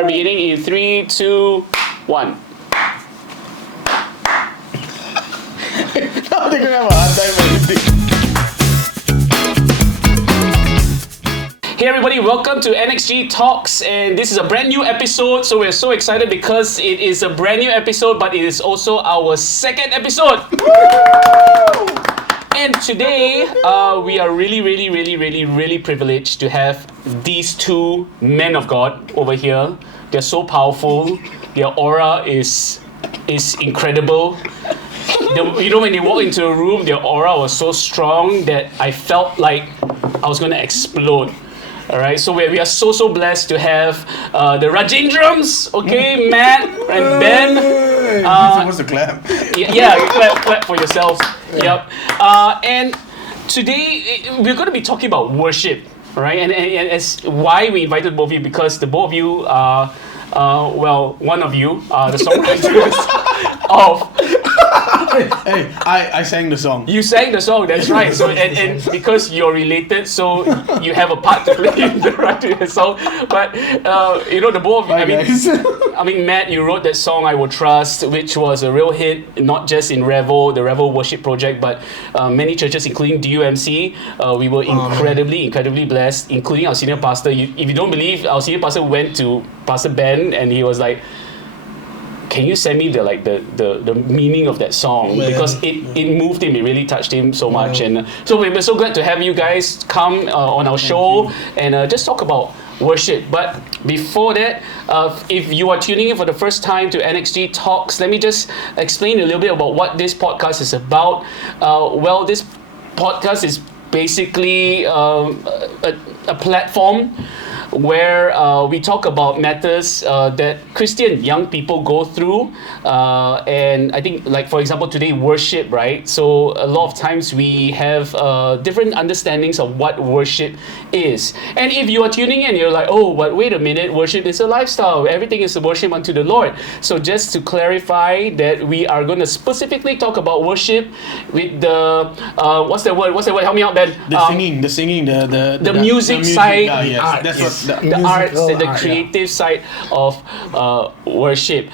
are beginning in 3, 2, 1. Now they're gonna have a hard time editing. Hey everybody, welcome to NXG TALKS, and this is a brand new episode, so we're so excited because it is a brand new episode, but it is also our second episode. And today, we are really privileged to have these two men of God over here. They're so powerful. Their aura is incredible. When they walk into a room, their aura was so strong that I felt like I was going to explode. All right, so we are so blessed to have the Rajendrams, okay, Matt and Ben. You're supposed to clap. Yeah, clap for yourselves. Yep. And today we're going to be talking about worship, right? And as why we invited both of you, because the both of you are, one of you are the songwriters of. Hey, I sang the song. You sang the song, that's right. So and because you're related, so you have a part to play in the writing of the song. But the both of you, I mean, Matt, you wrote that song "I Will Trust," which was a real hit, not just in Revel, the Revel Worship Project, but many churches, including DUMC. We were incredibly blessed, including our senior pastor. If you don't believe, our senior pastor went to Pastor Ben and he was like, can you send me the meaning of that song? Because it moved him, it really touched him so much. And so we're so glad to have you guys come on our show and just talk about worship. But before that, if you are tuning in for the first time to NXG Talks, let me just explain a little bit about what this podcast is about. This podcast is basically a platform where we talk about matters that Christian young people go through, and I think, like, for example, today, worship, right? So a lot of times we have different understandings of what worship is. And if you are tuning in, you're like, oh, but wait a minute, worship is a lifestyle. Everything is a worship unto the Lord. So just to clarify that we are going to specifically talk about worship with the, what's the word? Help me out, Ben. The singing, the music side. Yes. That's what the arts and the creative side of worship.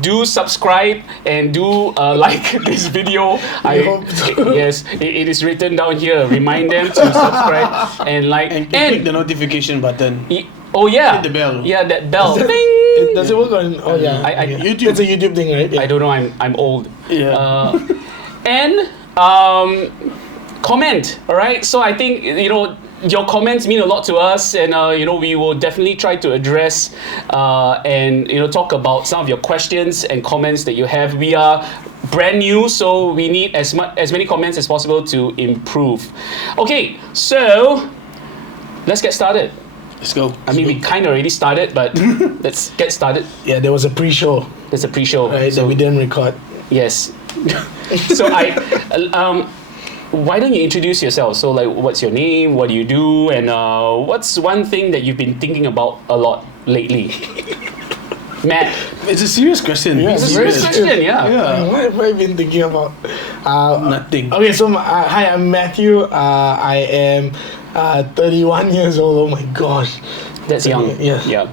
Do subscribe and do like this video. Yes, it is written down here. Remind them to subscribe and like and click the notification button. Oh yeah, hit the bell. Yeah, that bell. Does it work on? Oh yeah, YouTube. It's a YouTube thing, right? Yeah. I don't know. I'm old. Yeah. And comment. All right. So I think your comments mean a lot to us, and we will definitely try to address and talk about some of your questions and comments that you have. We are brand new, so we need as many comments as possible to improve. Okay, so let's get started. Let's go. I mean, we kind of already started, but let's get started. Yeah, there was a pre-show. There's a pre-show, right? So we didn't record. Yes. So why don't you introduce yourself? So, like, what's your name? What do you do? And what's one thing that you've been thinking about a lot lately? Matt. It's a serious question. Yeah, it's a serious question, yeah. What have I been thinking about? Nothing. Okay, so hi, I'm Matthew. I am 31 years old. Oh my gosh. That's young. Yeah.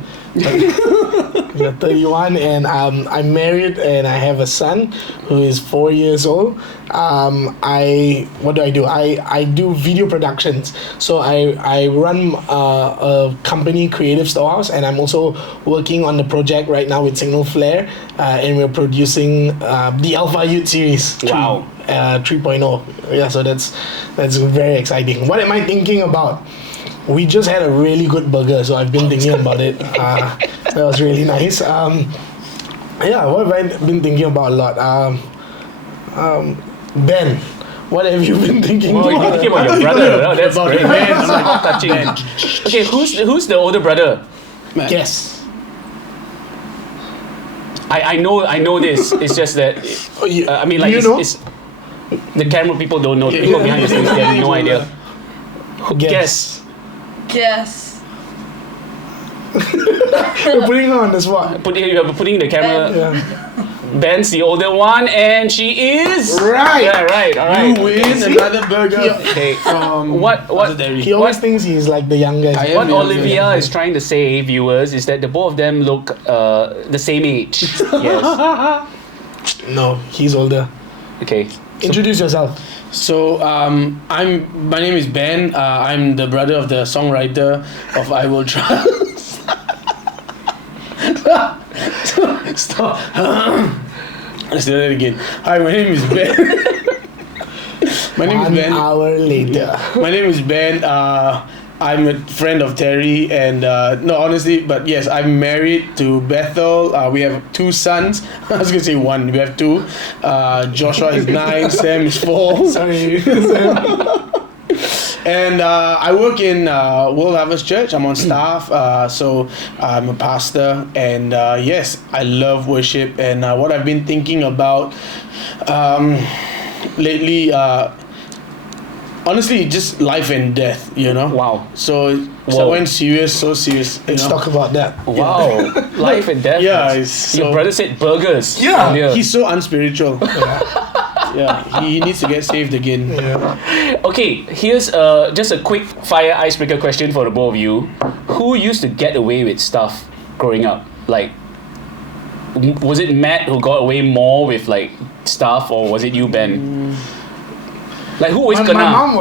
Yeah, 31, and I'm married and I have a son who is 4 years old. What do? I do video productions. So I run a company, Creative Storehouse, and I'm also working on the project right now with Signal Flare, and we're producing the Alpha Youth series. Wow. 3.0. Yeah, so that's very exciting. What am I thinking about? We just had a really good burger, so I've been thinking about it. That was really nice. What have I been thinking about a lot? Ben, what have you been thinking about? You've been thinking about your brother. Oh, that's great. Ben, touching. Okay, who's the older brother? Matt. Guess. I know this. It's just that. I mean, like, it's the camera people don't know. People behind the scenes, they have no idea. Guess. Yes. You're putting her on the spot. You're putting the camera. Yeah. Ben's the older one, and she is Right. Yeah, right. All right. You win another burger Okay. from What He always thinks he's like the youngest. I am What the Olivia younger. is trying to say, viewers, is that the both of them look the same age. Yes. No, he's older. Okay. Introduce yourself. So my name is Ben. I'm the brother of the songwriter of I Will Trust. Stop. Let's do that again. Hi, my name is Ben. My name is 1 Ben. hour later. My name is Ben. I'm a friend of Terry, and no, honestly, but yes, I'm married to Bethel. We have 2 sons. I was gonna say 1. We have 2. Joshua is 9. Sam is 4. Sorry. And I work in World Harvest Church. I'm on staff, so I'm a pastor. And yes, I love worship. And what I've been thinking about lately, honestly, just life and death, you know? Wow. So I Whoa. went serious, so serious. Let's you know? talk about that. Wow. Life and death. Yeah, it's Your so- brother said burgers. Yeah, earlier. He's so unspiritual. Yeah, he needs to get saved again. Yeah. Okay, here's just a quick fire icebreaker question for the both of you. Who used to get away with stuff growing up? Like, was it Matt who got away more with like stuff, or was it you, Ben? Like, who always My kena? mom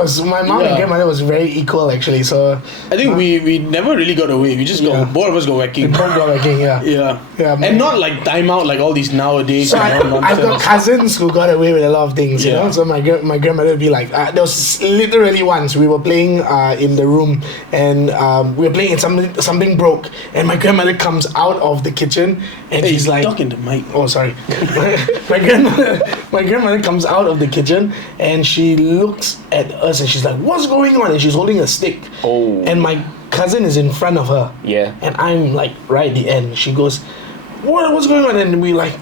Yeah. and grandmother was very equal actually. So I think we never really got away. We just Yeah. got both of us go we whacking. both got working. Yeah. Yeah. Yeah, And not like time out like all these nowadays. So you know, I've got nonsense. cousins who got away with a lot of things, you Yeah. know. So my grandmother would be like, there was literally once we were playing in the room, and we were playing and something broke, and my grandmother comes out of the kitchen and Hey, she's like, talking to Mike. oh sorry, my grandmother comes out of the kitchen and she looks at us and she's like, what's going on? And she's holding a stick. Oh. And my cousin is in front of her. Yeah. And I'm like right at the end. She goes, what's going on? And we like,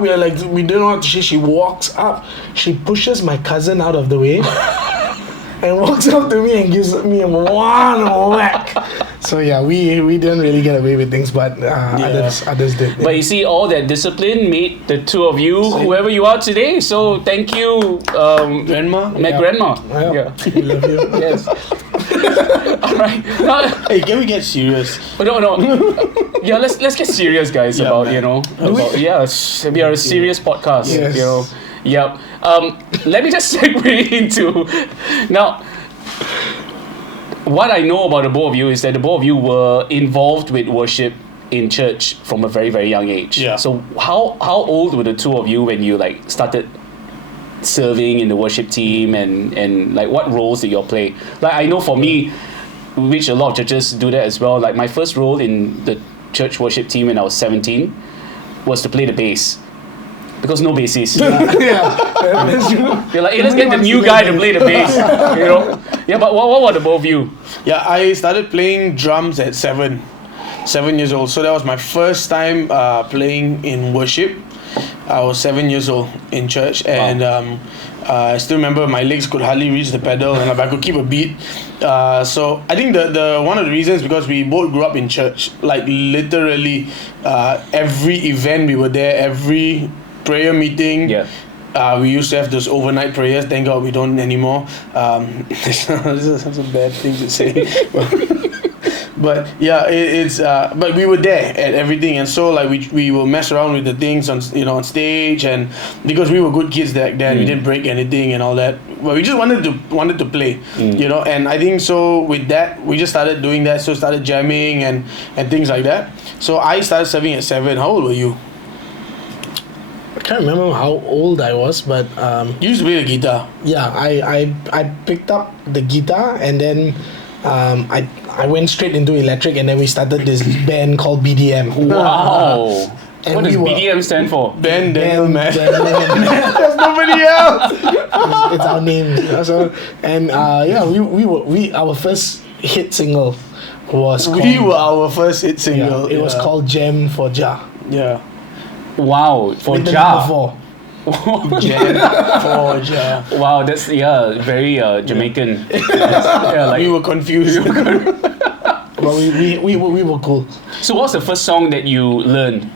we are like, we don't know what to say. She walks up, she pushes my cousin out of the way and walks up to me and gives me one whack. So yeah, we didn't really get away with things, but others did. But you see, all that discipline made the two of you whoever you are today. So thank you, Grandma? my Yeah. grandma. Well, Yeah. we love you. Yes. All right. Now, Hey, can we get serious? no. Yeah, let's get serious, guys. Yeah, about man. you know, about, we are a serious podcast. Yes. You know. Yep. Let me just segue into now. What I know about the both of you is that the both of you were involved with worship in church from a very, very young age. Yeah. So how old were the two of you when you like started serving in the worship team, and like what roles did you all play? Like, I know for me, which a lot of churches do that as well, like my first role in the church worship team when I was 17 was to play the bass. Because no bassist. You're like, hey, let's get the new guy to play the bass. You know? Yeah, but what were the both of you? Yeah, I started playing drums at 7 years old. So that was my first time playing in worship. I was 7 years old in church, and I still remember my legs could hardly reach the pedal, and I could keep a beat. So I think the one of the reasons because we both grew up in church, like literally every event we were there, every prayer meeting. Yeah. We used to have those overnight prayers. Thank God we don't anymore. This is such a bad thing to say. But yeah, it's but we were there at everything, and so like we will mess around with the things on on stage, and because we were good kids back then, we didn't break anything and all that. But we just wanted to play, and I think so with that we just started doing that. So started jamming and things like that. So I started serving at 7. How old were you? I can't remember how old I was, but You used to play the guitar. yeah, I picked up the guitar, and then I went straight into electric, and then we started this band called BDM. Wow. And What does we were- BDM stand for? Ben Daniel Man. There's nobody else. It's our name. So and we our first hit single was We called, were our first hit single. it was called Jam for Ja. Yeah. Wow. For With the Ja. number 4. Jam for Ja. Wow, that's very Jamaican. Yeah, like, We were confused. But we were cool. so what's the first song that you learned?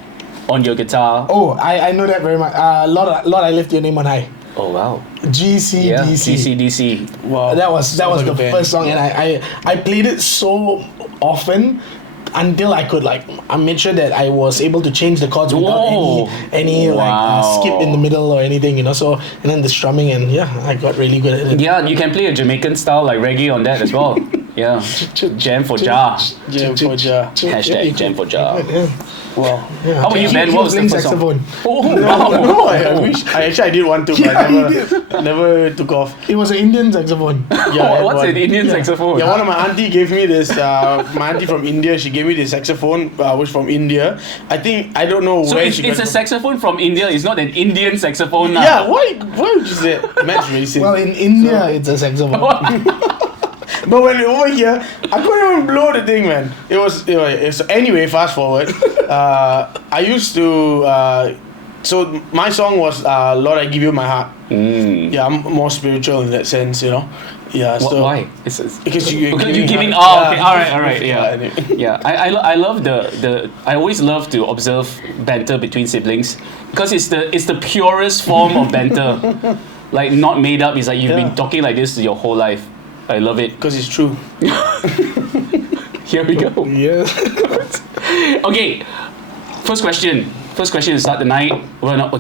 on your guitar. Oh, I know that very much. Lord, I lift your name on high. Oh wow. GCDC. Yeah. GCDC. Wow. That was Sounds like the a band. first song, and I played it so often until I could I made sure that I was able to change the chords without Whoa. any Wow. skip in the middle or anything, So and then the strumming, and I got really good at it. Yeah, you can play a Jamaican style like reggae on that as well. Yeah. Jam for Jar. Jam for Jar. Hashtag Jam for Jar. Yeah. Wow. Yeah. How about you, Ben? He What was the playing first song? saxophone. Oh, wow. No, I wish. I did want to, but Yeah, I never took off. It was an Indian saxophone. Yeah, What's one. an Indian saxophone? Yeah, one of my auntie gave me this. My auntie from India, she gave me this saxophone, which from India. I don't know So where it's she got a it from. saxophone from India. It's not an Indian saxophone. Lah. Yeah, why would you say that? Man's racist. Well, in India, it's a saxophone. But when over here, I couldn't even blow the thing, man. It was anyway. Fast forward, I used to. So my song was "Lord, I Give You My Heart." Yeah, I'm more spiritual in that sense, Yeah. So Why? because you're giving. heart. Oh, okay. All right. Yeah. Anyway. Yeah. I love the. I always love to observe banter between siblings because it's the purest form of banter, like not made up. It's like you've been talking like this your whole life. I love it. Because it's true. Here we go. Yeah. Okay, first question to start the night. Well, not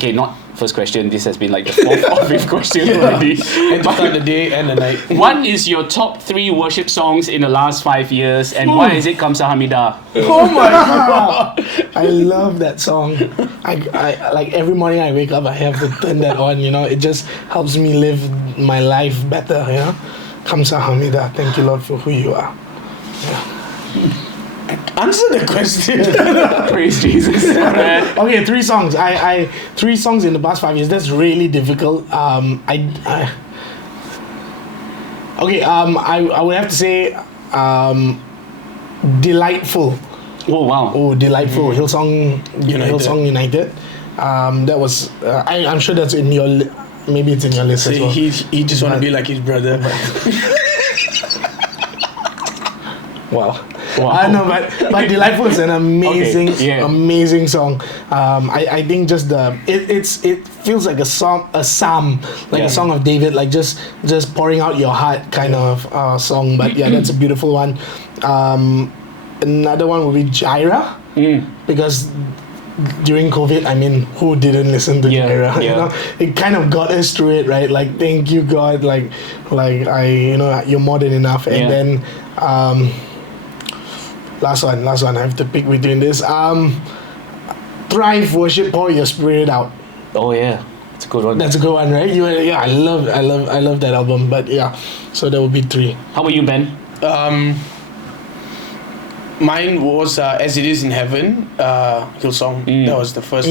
first question. This has been like the fourth or fifth question already. And to start the day and the night. What is your top 3 worship songs in the last 5 years, and why is it Kamsa Hamida? Oh my god! I love that song. I like every morning I wake up, I have to turn that on. It just helps me live my life better. Kamsa Hamida, thank you Lord for who you are. Answer the question. Praise Jesus. Alright. Okay, 3 songs. I 3 songs in the past 5 years. That's really difficult. I would have to say Delightful. Oh wow. Oh, Delightful. Hillsong United. That was I'm sure that's in your maybe it's in your list as well. He just want to be like his brother. Wow. Wow. I know, but Delightful is an amazing, Okay, yeah. amazing song. I think just it feels like a psalm, like Yeah. a song of David, like just pouring out your heart kind of song. But yeah, that's a beautiful one. Another one would be Jireh, because during COVID, who didn't listen to Yeah, Jireh? yeah. It kind of got us through it, right? Like, thank you, God. Like you're more than enough. And Yeah. then last one. I have to pick between this. Thrive, worship, pour your spirit out. Oh yeah, it's a good one. That's a good one, right? Yeah, I love that album. But yeah, so there will be 3. How about you, Ben? Mine was As It Is in Heaven, Hillsong. That was the first.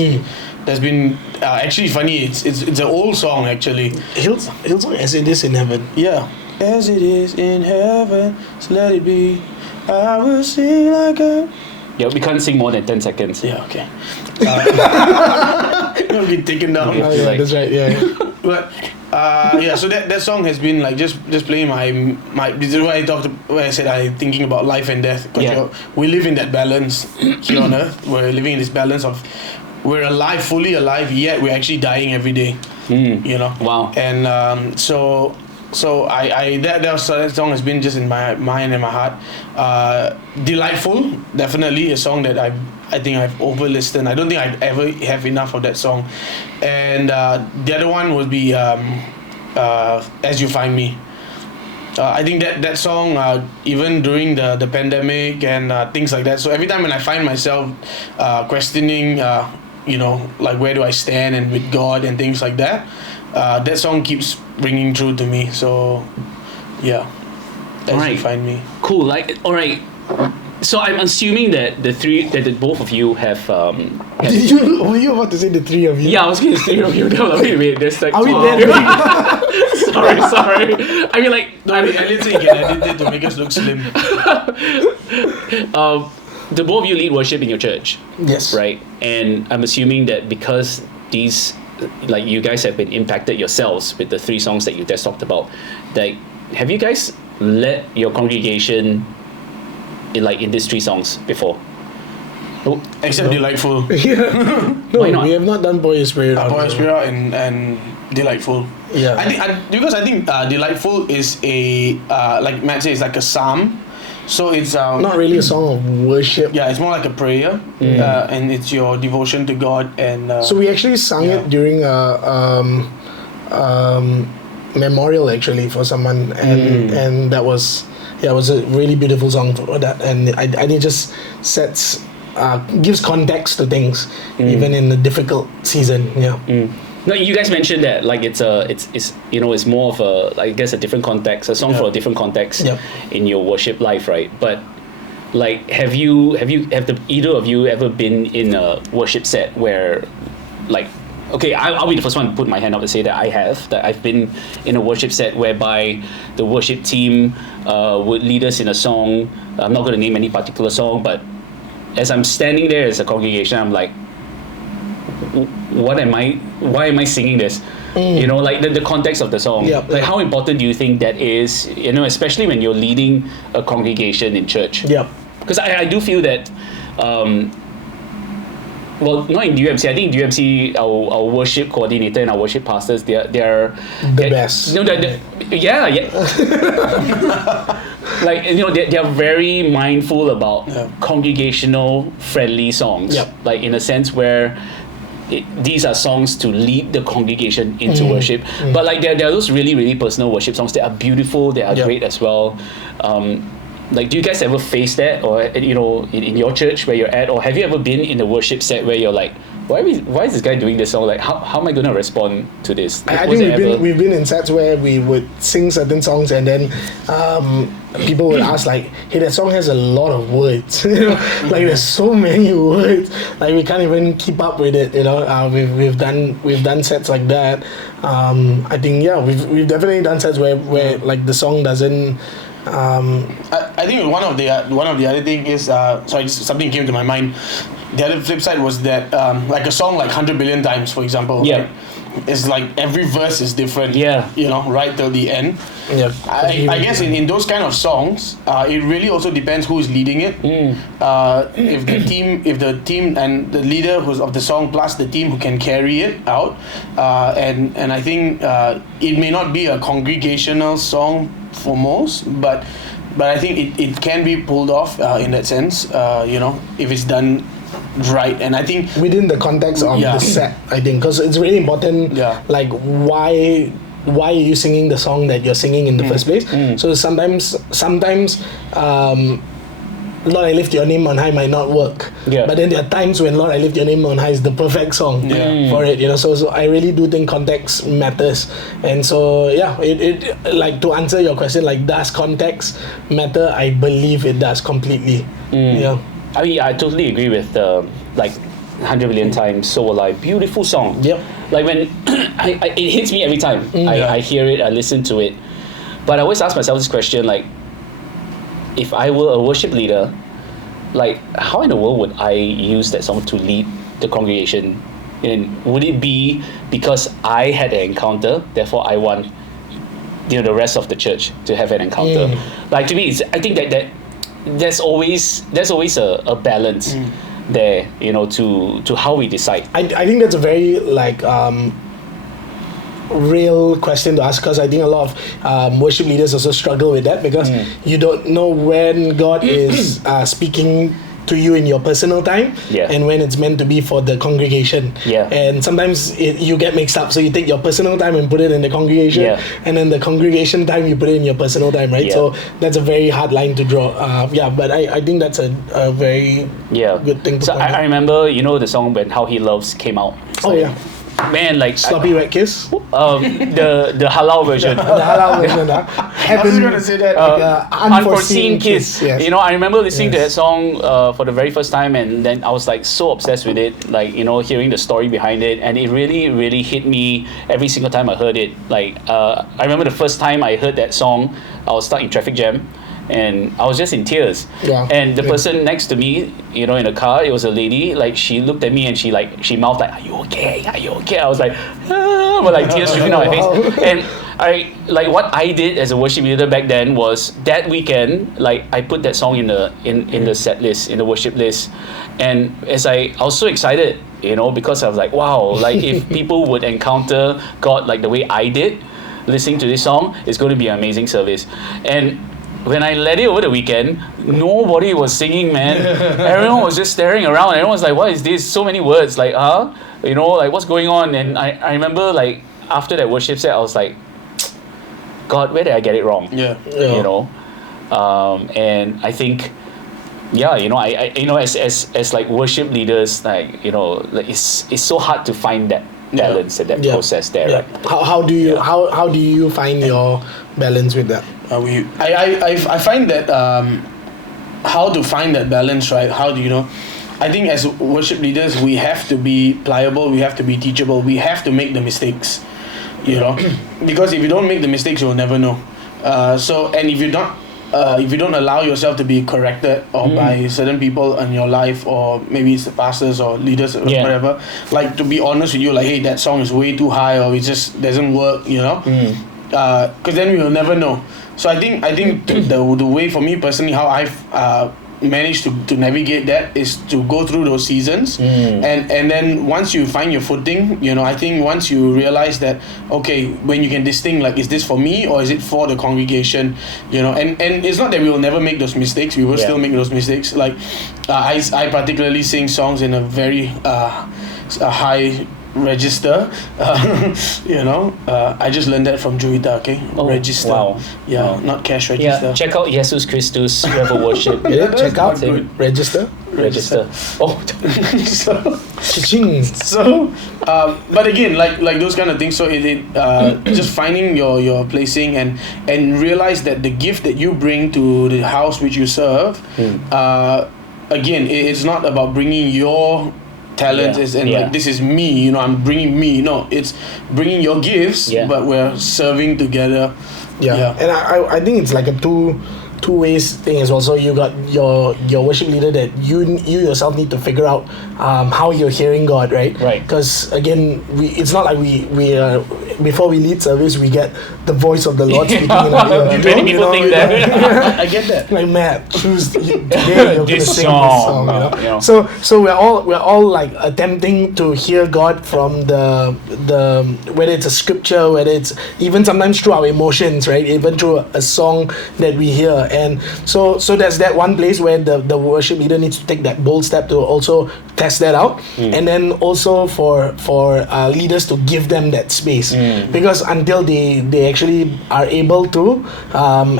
That's been actually funny. It's an old song actually. Hillsong, As It Is in Heaven. Yeah. As it is in heaven, so let it be. I will sing like a. Yeah, we can't sing more than 10 seconds. Yeah. Okay. It'll get taken down. Oh, yeah, that's right. Yeah. But yeah, so that song has been like just playing my. This is why I said I'm thinking about life and death. Because we live in that balance here on earth. We're living in this balance of we're alive, fully alive, yet we're actually dying every day. Wow. And so that song has been just in my mind and my heart. Delightful, definitely a song that I think I've over listened. I don't think I ever have enough of that song. And the other one would be As You Find Me. I think that song, even during the pandemic and things like that. So every time when I find myself questioning, like where do I stand and with God and things like that, that song keeps ringing true to me. So yeah, As You Find Me. Cool. All right. So I'm assuming that the both of you have. Were you about to say the 3 of you? Yeah, I was going to say 3 of you. Wait. There's like. Are we 2. there? Sorry. I mean, like. No, I didn't say you can edit it to make us look slim. The both of you lead worship in your church. Yes. Right, and I'm assuming that because these, like, you guys have been impacted yourselves with the 3 songs that you just talked about. Like, have you guys led your congregation in these 3 songs before? Except Delightful. No, Why not? we have not done Boy Spirit. Boy Spirit and Delightful. Yeah. Because I think Delightful is a like Matt said, it's like a psalm. So it's Not really a song of worship. yeah, it's more like a prayer, and it's your devotion to God. And So we actually sung it during a memorial actually for someone, and that was it was a really beautiful song for that, and I think it just sets gives context to things even in a difficult season. Yeah. No, you guys mentioned that like it's it's more of a, I guess, a different context, a song for a different context in your worship life, right? But like, have either of you ever been in a worship set where, like, okay, I'll be the first one to put my hand up to say that I've been in a worship set whereby the worship team would lead us in a song. I'm not going to name any particular song, but as I'm standing there as a congregation, I'm like, why am I singing this? You know, like the context of the song. Like, how important do you think that is, you know, especially when you're leading a congregation in church? Because I do feel that well, not in UMC. I think in UMC, our worship coordinator and our worship pastors, they're the best. No, yeah. Like, you know, they're very mindful about congregational friendly songs. Like, in a sense where these are songs to lead the congregation into worship. But like, there are those really, really personal worship songs that are beautiful, that are great as well. Like, do you guys ever face that, or, you know, in your church where you're at, or have you ever been in a worship set where you're like, why is this guy doing this song? Like, how am I going to respond to this? I think we've been in sets where we would sing certain songs, and then people would ask like, hey, that song has a lot of words. You know? Like, there's so many words, like we can't even keep up with it. You know, we've done sets like that. I think we've definitely done sets where like the song doesn't. I think one of the other thing is sorry, something came to my mind. The other flip side was that like a song like 100 Billion Times, for example, right? It's like every verse is different, you know, right till the end. I guess in those kind of songs, it really also depends who is leading it. If the team and the leader who's of the song plus the team who can carry it out, and I think it may not be a congregational song for most, but I think it can be pulled off in that sense, you know, if it's done right. And I think within the context of the set, I think, because it's really important, like why are you singing the song that you're singing in the first place. So sometimes Lord, I Lift Your Name on High might not work, but then there are times when Lord, I Lift Your Name on High is the perfect song for it, you know. So I really do think context matters. And so it like, to answer your question, like, does context matter? I believe it does completely. I mean, I totally agree with like 100 Billion Times, So Alive. Beautiful song. Like, when it hits me every time I hear it, I listen to it. But I always ask myself this question, like, if I were a worship leader, like, how in the world would I use that song to lead the congregation? And would it be because I had an encounter, therefore I want, you know, the rest of the church to have an encounter? Like, to me, I think that there's always a balance there, you know, to how we decide. I think that's a very like real question to ask, because I think a lot of worship leaders also struggle with that, because you don't know when God is speaking to you in your personal time and when it's meant to be for the congregation. And sometimes you get mixed up, so you take your personal time and put it in the congregation, and then the congregation time you put it in your personal time, right? So that's a very hard line to draw. But I think that's a very good thing to so I remember, you know, the song when How He Loves came out. Man, like Sloppy Wet Kiss. The halal version. The halal version. I was gonna say that unforeseen kiss. You know, I remember listening to that song for the very first time, and then I was like so obsessed with it. Like, you know, hearing the story behind it, and it really, really hit me every single time I heard it. Like, I remember the first time I heard that song, I was stuck in traffic jam, and I was just in tears. And the person next to me, you know, in the car, it was a lady. Like, she looked at me and she mouthed like, "Are you okay? Are you okay?" I was like, but like tears streaming down my face. And like what I did as a worship leader back then was that weekend, like I put that song in the set list, in the worship list, and as I was so excited, because I was like, wow, like if people would encounter God like the way I did, listening to this song, it's going to be an amazing service. And when I led it over the weekend, nobody was singing, man. Everyone was just staring around. Everyone was like, what is this? So many words, like, like what's going on? And I remember like after that worship set, I was like, God, where did I get it wrong? Yeah. And I think, as like worship leaders, like, like it's so hard to find that balance and that process there, right? How do you find your balance with that? I find that how to find that balance, right? I think as worship leaders, we have to be pliable, we have to be teachable, we have to make the mistakes, because if you don't make the mistakes, you'll never know. And if you don't allow yourself to be corrected or by certain people in your life, or maybe it's the pastors or leaders or whatever, like to be honest with you, like, hey, that song is way too high, or it just doesn't work, because then we will never know. So I think the way for me personally, how I've managed to navigate that is to go through those seasons, and then once you find your footing, I think once you realize that, okay, when you can distinct, like, is this for me or is it for the congregation, and it's not that we will never make those mistakes, we will still make those mistakes. Like I particularly sing songs in a very high register, I just learned that from Juita, okay? Register. Wow. Yeah, wow. Not cash register. Yeah, check out Jesus Christus Revel Worship. Check out Register. Oh. So, but again, like those kind of things, so it just finding your placing and realize that the gift that you bring to the house which you serve, again, it's not about bringing your talent like this is me, I'm bringing me. No, it's bringing your gifts, but we're serving together. And I think it's like a two ways thing as well. So you got your worship leader that you yourself need to figure out how you're hearing God, right? Because again, it's not like we before we lead service we get the voice of the Lord speaking in our ear. Many people think that. I get that. Like, Matt, today you're gonna sing this song. So we're all like attempting to hear God from the whether it's a scripture, whether it's even sometimes through our emotions, right? Even through a song that we hear. And so there's that one place where the worship leader needs to take that bold step to also test that out, and then also for leaders to give them that space, because until they actually are able to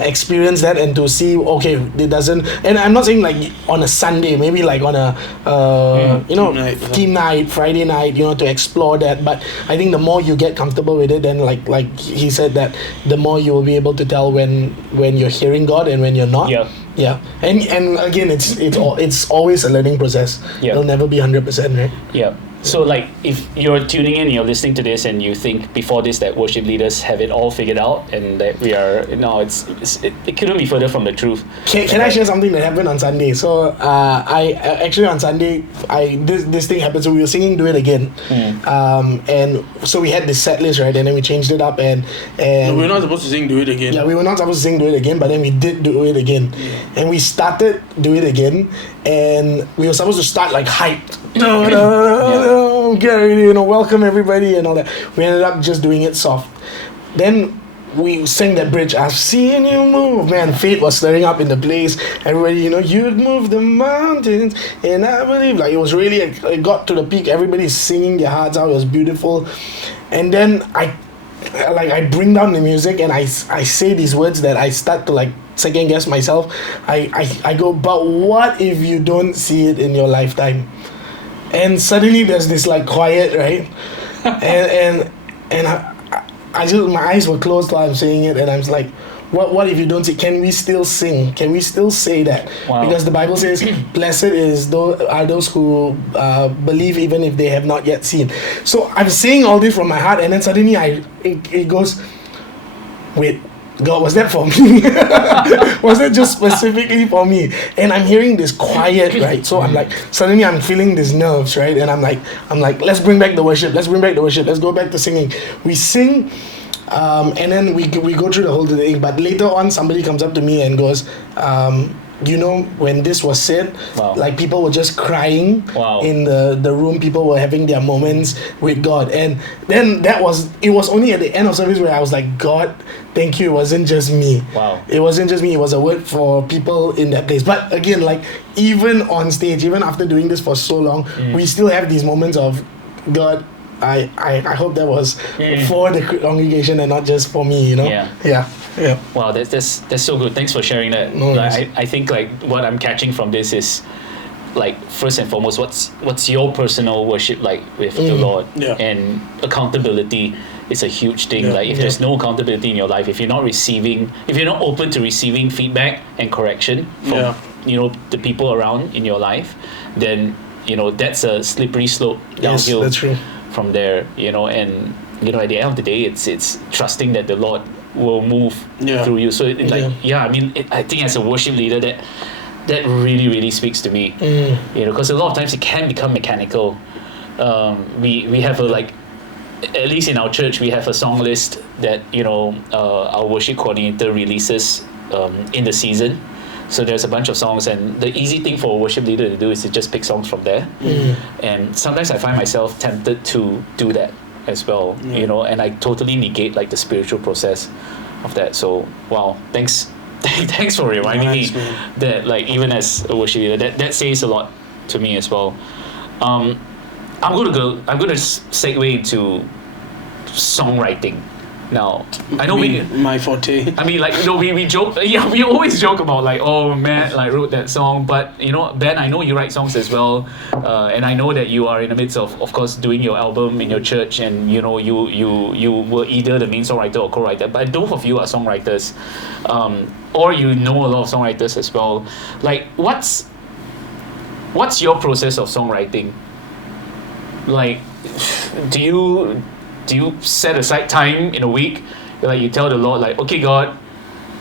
experience that and to see, okay, it doesn't. And I'm not saying like on a Sunday, maybe like on a team night, Friday night, to explore that. But I think the more you get comfortable with it, then like he said, that the more you will be able to tell when you're hearing God and when you're not. And again, it's always a learning process. It'll never be 100%, right? So like if you're tuning in, you're listening to this, and you think before this that worship leaders have it all figured out, and that we are, it couldn't be further from the truth. Can I share something that happened on Sunday? So I actually on Sunday, this thing happened. So we were singing "Do It Again," and so we had this set list, right, and then we changed it up, and no, we're not supposed to sing "Do It Again." Yeah, we were not supposed to sing "Do It Again," but then we did "Do It Again," and we started "Do It Again," and we were supposed to start like hyped. Get ready, welcome everybody and all that. We ended up just doing it soft. Then we sang that bridge, I've seen you move. Man, faith was stirring up in the place. Everybody, you'd move the mountains. And I believe, like, it was really, it got to the peak. Everybody's singing their hearts out. It was beautiful. And then I bring down the music and I say these words that I start to like second guess myself. I go, but what if you don't see it in your lifetime? And suddenly there's this like quiet, right? and I just, my eyes were closed while I'm saying it, and I'm like, what if you don't see? Can we still sing? Can we still say that? Wow. Because the Bible says, blessed are those who believe even if they have not yet seen. So I'm saying all this from my heart, and then suddenly it goes, wait, God, was that for me? Was that just specifically for me? And I'm hearing this quiet, right? So I'm like, suddenly I'm feeling these nerves, right? And I'm like, let's bring back the worship. Let's go back to singing. We sing, And then we go through the whole thing. But later on, somebody comes up to me and goes, when this was said, like people were just crying in the room. People were having their moments with God. And then it was only at the end of service where I was like, God, thank you. It wasn't just me. It wasn't just me. It was a word for people in that place. But again, like even on stage, even after doing this for so long, we still have these moments of, God, I hope that was for the congregation and not just for me, Yeah. Wow, that's so good. Thanks for sharing that. I think like what I'm catching from this is like first and foremost, what's your personal worship like with the Lord? And accountability is a huge thing. Like if there's no accountability in your life, if you're not open to receiving feedback and correction from the people around in your life, then that's a slippery slope downhill. That's true. From there, and at the end of the day, it's trusting that the Lord will move through you. So I think as a worship leader, that really, really speaks to me. Because a lot of times it can become mechanical. We have at least in our church, we have a song list that our worship coordinator releases in the season. So there's a bunch of songs, and the easy thing for a worship leader to do is to just pick songs from there. And sometimes I find myself tempted to do that as well, and I totally negate like the spiritual process of that. So wow, thanks for reminding me that like even as a worship leader, that says a lot to me as well. I'm gonna segue into songwriting. Now, I know my forte. I mean, we joke. Yeah, we always joke about like, oh, Matt wrote that song. But Ben, I know you write songs as well, and I know that you are in the midst of course, doing your album in your church, and you were either the main songwriter or co-writer. But both of you are songwriters, or a lot of songwriters as well. Like, what's your process of songwriting? Like, do you set aside time in a week? Like you tell the Lord, like, okay, God,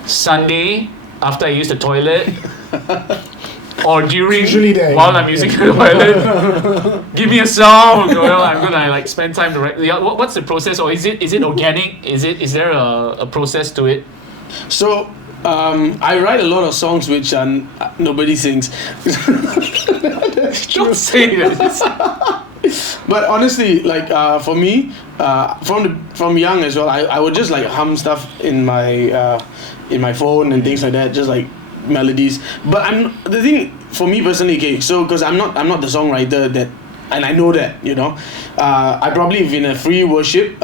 Sunday after I use the toilet, or during while I'm using the toilet, give me a song. Well, I'm gonna like spend time to write. What's the process, or is it organic? Is there a process to it? So I write a lot of songs which nobody sings. Don't say that. But honestly, like for me, from young as well, I would just like hum stuff in my phone and things like that, just like melodies. But the thing for me personally, okay, so because I'm not the songwriter that, and I know that I probably if in a free worship,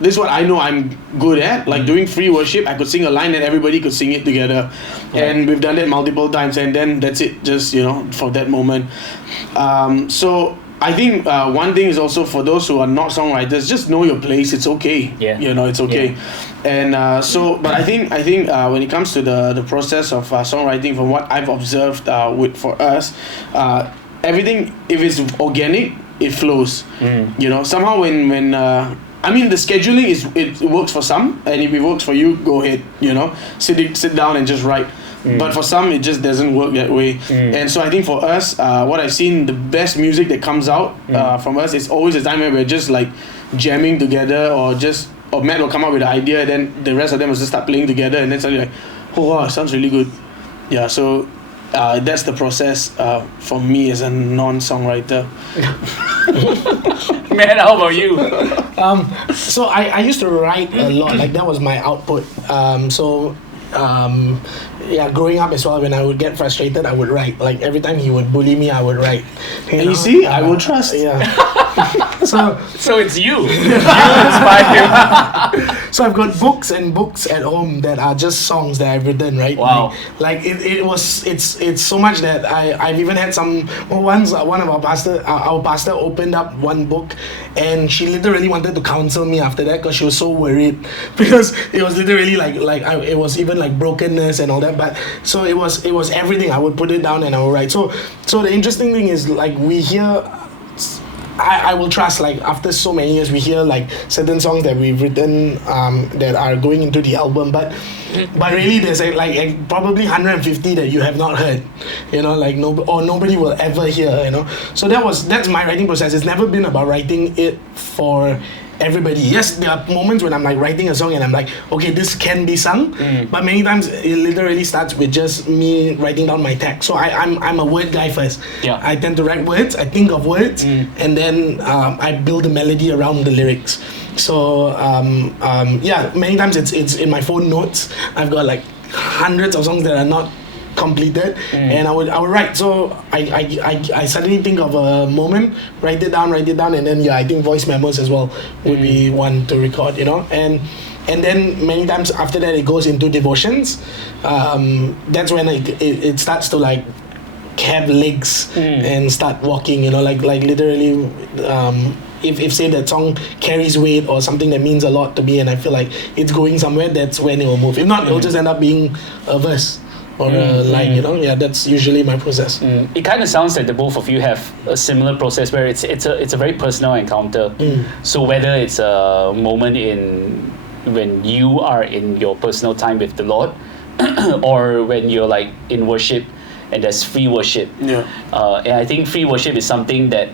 this is what I know I'm good at. Like doing free worship, I could sing a line and everybody could sing it together, and we've done it multiple times, and then that's it, just for that moment. So I think one thing is also for those who are not songwriters, just know your place. It's okay. It's okay. And but I think when it comes to the process of songwriting, from what I've observed for us, everything, if it's organic, it flows. Somehow when I mean, the scheduling it works for some, and if it works for you, go ahead. Sit down and just write. But for some, it just doesn't work that way. And so I think for us, what I've seen, the best music that comes out from us is always a time where we're just like jamming together, or Matt will come up with an idea, then the rest of them will just start playing together, and then suddenly like, oh wow, it sounds really good. Yeah, so that's the process for me as a non-songwriter. Man, how about you? So I used to write a lot. Like that was my output. Growing up as well, when I would get frustrated, I would write. Like every time he would bully me, I would write. You see, I will trust. Yeah. So it's you. You inspire him. So I've got books and books at home that are just songs that I've written, right? Wow. Like it's so much that I've even had some. Once one of our pastor opened up one book, and she literally wanted to counsel me after that because she was so worried, because it was literally it was even like brokenness and all that. But so it was everything. I would put it down and I would write. So the interesting thing is, like, we hear. I will trust, like, after so many years, we hear like certain songs that we've written that are going into the album, but really there's like probably 150 that you have not heard, like nobody will ever hear, So that's my writing process. It's never been about writing it for everybody. Yes, there are moments when I'm like writing a song and I'm like, okay, this can be sung, but many times it literally starts with just me writing down my text. So I'm a word guy first. Yeah. I tend to write words, I think of words, and then I build a melody around the lyrics. So yeah, many times it's in my phone notes. I've got like hundreds of songs that are not completed, and I would write. So I suddenly think of a moment, write it down, and then I think voice memos as well would be one to record, and then many times after that it goes into devotions. That's when it starts to like have legs and start walking, like literally. If say that song carries weight or something that means a lot to me and I feel like it's going somewhere, that's when it will move. If not, it'll just end up being a verse or a line, that's usually my process. It kind of sounds like the both of you have a similar process where it's a very personal encounter. So whether it's a moment when you are in your personal time with the Lord, or when you're like in worship and there's free worship. And I think free worship is something that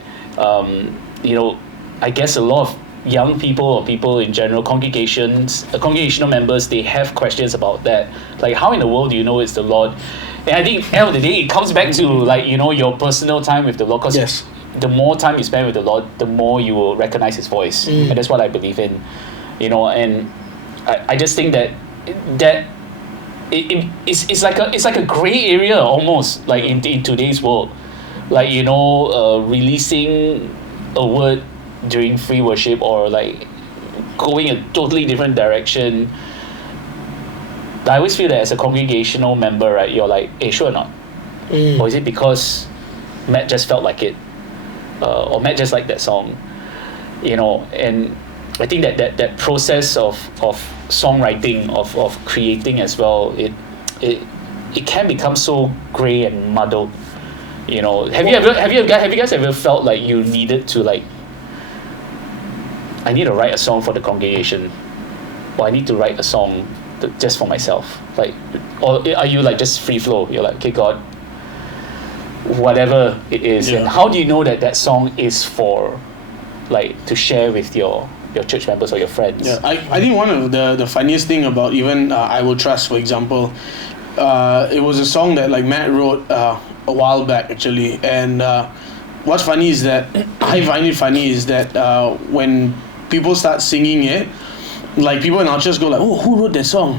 I guess a lot of young people or people in general, congregational members, they have questions about that. Like, how in the world do you know it's the Lord? And I think at the end of the day, it comes back to like, your personal time with the Lord. Because the more time you spend with the Lord, the more you will recognize His voice. And that's what I believe in. And I just think that it's like a gray area almost, like in today's world. Like, releasing a word during free worship or like going a totally different direction. I always feel that as a congregational member, right, you're like, hey, sure or not? Or is it because Matt just felt like it? Or Matt just liked that song? And I think that process of songwriting, of creating as well, it can become so grey and muddled. Have you guys ever felt like you needed to like, I need to write a song for the congregation, or I need to write a song just for myself? Like, or are you like just free flow? You're like, okay, God, whatever it is. And how do you know that song is for, like, to share with your church members or your friends? I think one of the funniest thing about even I Will Trust, for example, it was a song that like Matt wrote a while back actually, and what's funny is that I find it funny is that when people start singing it, like people in our church go like, oh, who wrote that song?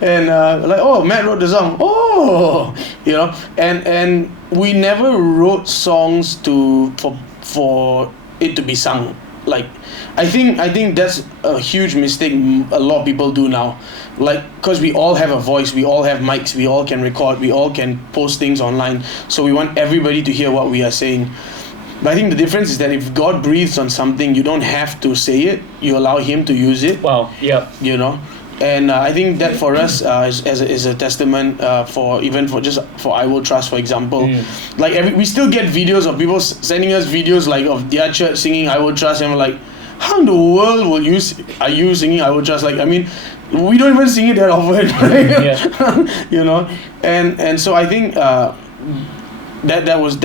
And like, oh, Matt wrote the song. Oh, and we never wrote songs for it to be sung. Like, I think that's a huge mistake a lot of people do now. Like, because we all have a voice, we all have mics, we all can record, we all can post things online, so we want everybody to hear what we are saying. But I think the difference is that if God breathes on something, you don't have to say it, you allow Him to use it. Wow, yeah. And I think that for us is a testament for I Will Trust, for example. Like we still get videos of people sending us videos like of their church singing I Will Trust, and we're like, how in the world are you singing I Will Trust? Like, I mean, we don't even sing it that often, right? And so I think that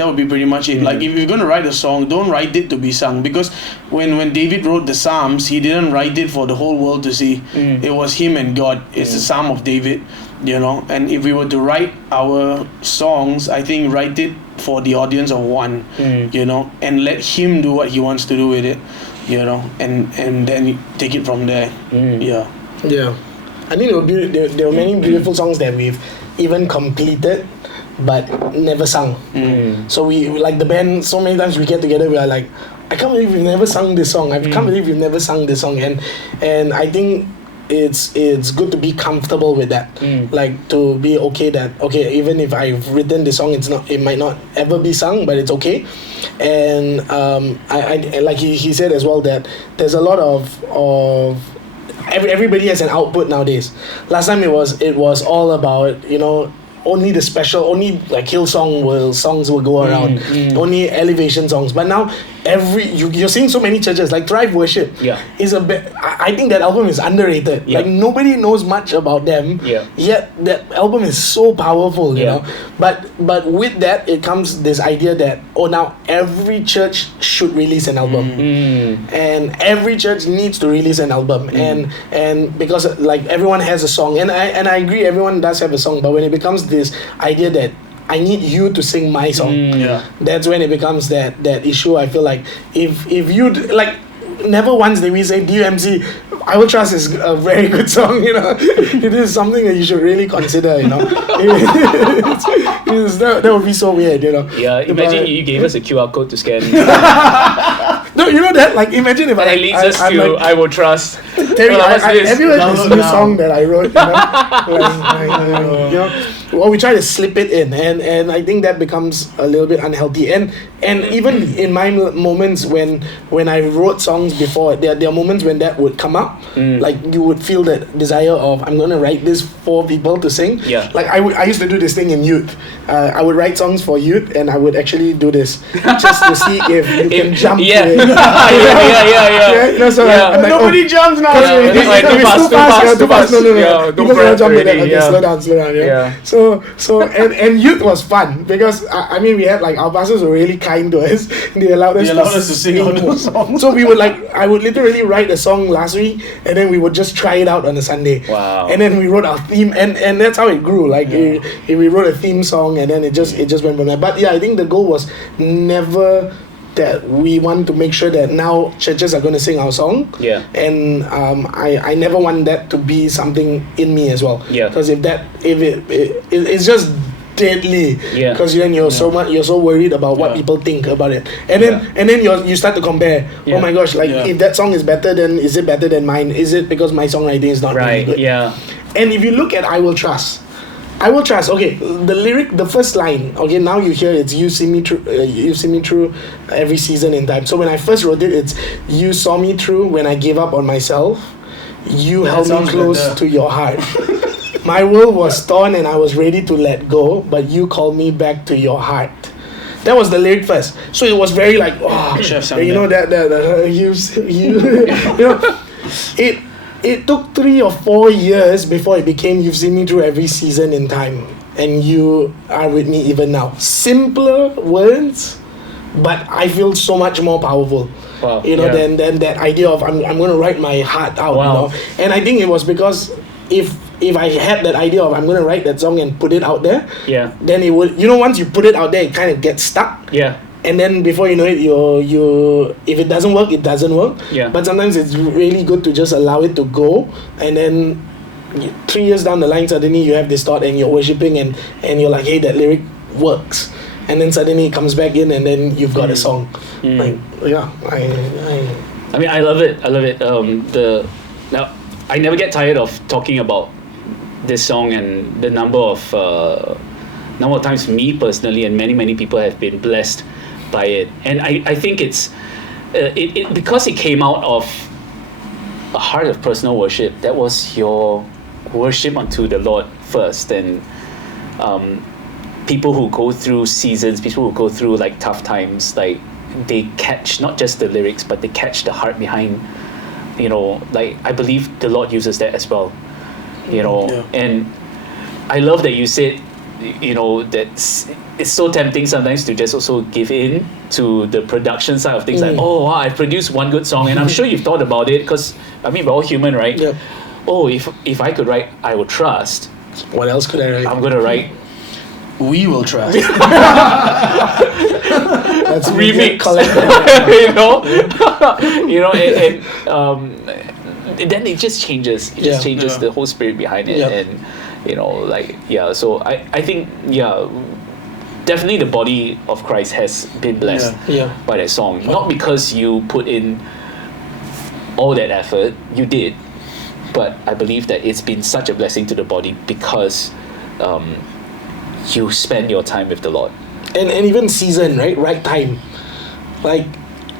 would be pretty much it. Like, if you're gonna write a song, don't write it to be sung, because when David wrote the Psalms, he didn't write it for the whole world to see. It was him and God. It's the Psalm of David, and if we were to write our songs, I think write it for the audience of one, and let Him do what He wants to do with it, and then take it from there. I think there were many beautiful songs that we've even completed but never sung. So we, like the band, so many times we get together, we are like, I can't believe we've never sung this song. I can't believe we've never sung this song. And I think it's good to be comfortable with that. Like, to be okay that, okay, even if I've written the song, it might not ever be sung, but it's okay. And I like he said as well, that there's a lot of everybody has an output nowadays. Last time it was all about, only the special, only like songs will go around, only elevation songs. But now you're seeing so many churches like Thrive Worship. Is a bit. I think that album is underrated. Like nobody knows much about them. Yet that album is so powerful. You know. But with that it comes this idea that now every church should release an album, and every church needs to release an album, and because like everyone has a song, and I agree everyone does have a song, but when it becomes this idea that I need you to sing my song, that's when it becomes that issue. I feel like if you like, never once did we say DMC I Will Trust is a very good song, you know. It is something that you should really consider, you know. That would be so weird, you know. Yeah, imagine you gave us a QR code to scan. No, you know that? Like, imagine if it leads us to like, I Will Trust. Terry, have you heard this new song that I wrote? You know? Well, we try to slip it in, and I think that becomes a little bit unhealthy. And even in my moments when I wrote songs before, there are moments when that would come up. Like you would feel that desire of, I'm gonna write this for people to sing. Like I used to do this thing in youth. I would write songs for youth, and I would actually do this just to see if you can jump to it. You know, so I'm like, nobody jumps now. Too fast. No. Don't People press jump to that. already, Okay, slow down. Yeah. So and youth was fun because I mean we had like our pastors were really kind to us. They allowed us to sing all those songs. So we would I would literally write a song last week, and then we would just try it out on a Sunday. Wow. And then we wrote our theme, and that's how it grew. Like we wrote a theme song, and then it just went from there. But yeah, I think the goal was never that we want to make sure that now churches are going to sing our song. And I never want that to be something in me as well. Because if it's just deadly. Because then you're so worried about what people think about it, and then you start to compare. Oh my gosh, like if that song is better, then is it better than mine? Is it because my songwriting is not really good? And if you look at I Will Trust. Okay, the lyric, the first line. Okay, now you hear it's you see me through every season in time. So when I first wrote it, it's you saw me through when I gave up on myself. You held me close to your heart. My world was torn and I was ready to let go, but you called me back to your heart. That was the lyric first. So it was very like, you know that you know It took 3 or 4 years before it became you've seen me through every season in time, and you are with me even now. Simpler words, but I feel so much more powerful. You know, than that idea of I'm going to write my heart out. You know? And I think it was because if I had that idea of I'm going to write that song and put it out there, then it would, you know, once you put it out there, it kind of gets stuck. And then before you know it, you if it doesn't work, it doesn't work. But sometimes it's really good to just allow it to go, and then 3 years down the line, suddenly you have this thought and you're worshiping, and you're like, hey, that lyric works, and then suddenly it comes back in, and then you've got a song. Like, I mean, I love it. Now I never get tired of talking about this song and the number of times me personally and many people have been blessed by it. And I think it's it because it came out of a heart of personal worship. That was your worship unto the Lord first, and people who go through seasons, people who go through like tough times, like they catch not just the lyrics, but they catch the heart behind, you know, like I believe the Lord uses that as well, you know. And I love that you said, you know, that it's so tempting sometimes to just also give in to the production side of things. Like, oh wow, I produced one good song, and I'm sure you've thought about it, because I mean we're all human, right? Oh, if I could write I Will Trust, what else could I write? I'm gonna write We Will Trust. That's remix. You know, and then it just changes. It just changes the whole spirit behind it, and you know, like So I think definitely the body of Christ has been blessed by that song. Not because you put in all that effort, you did, but I believe that it's been such a blessing to the body because you spend your time with the Lord. And even season, right time. Like,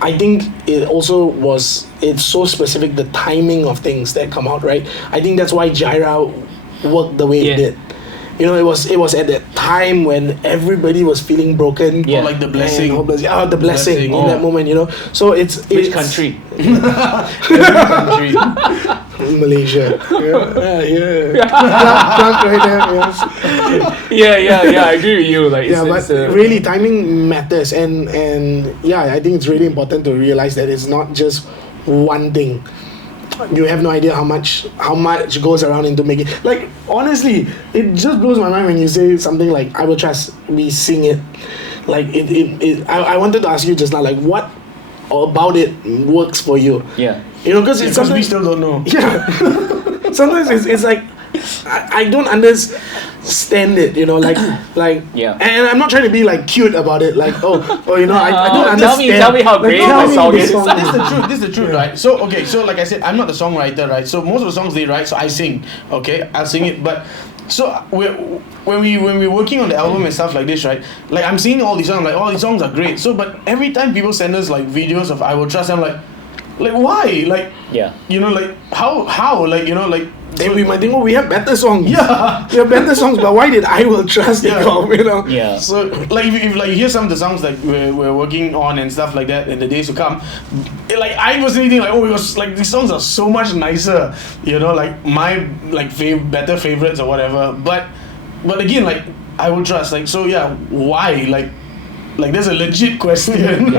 I think it also it's so specific, the timing of things that come out, right? I think that's why Jaira worked the way it did. you know, it was at that time when everybody was feeling broken. Yeah. Or like the blessing. The blessing in that moment, you know. So it's Which country? Country. Malaysia. Plug right there, yes. Yeah. I agree with you. Like, Yeah, but really timing matters, and yeah, I think it's really important to realize that it's not just one thing. You have no idea how much goes around into making. Like, honestly, it just blows my mind when you say something like, "I will trust." We sing it, like I wanted to ask you just now, like, what about it works for you? Yeah. You know, because it's Because we sometimes. still don't know. Yeah. Sometimes it's like I don't understand it, you know, like Yeah. And I'm not trying to be like cute about it, like you know, I don't Tell me- understand. tell me how great tell the me song the is. song This is the truth. This is the truth, right? So okay, so like I said, I'm not the songwriter, right? So most of the songs they write, so I sing. Okay, I'll sing it, but. So when we're working on the album and stuff like this, right? Like I'm seeing all these songs, like all these songs are great. So but every time people send us like videos of "I Will Trust," I'm like why? Like Yeah. you know, like how like you know, like Then we might think, we have better songs. yeah. We have better songs, but why did I Will Trust it Yeah. come, you know? Yeah. So like if like you hear some of the songs like we're working on and stuff like that in the days to come, like I was thinking like it was like these songs are so much nicer, you know, like my like better favorites or whatever. But again, like I Will Trust, like so yeah, why like there's a legit question.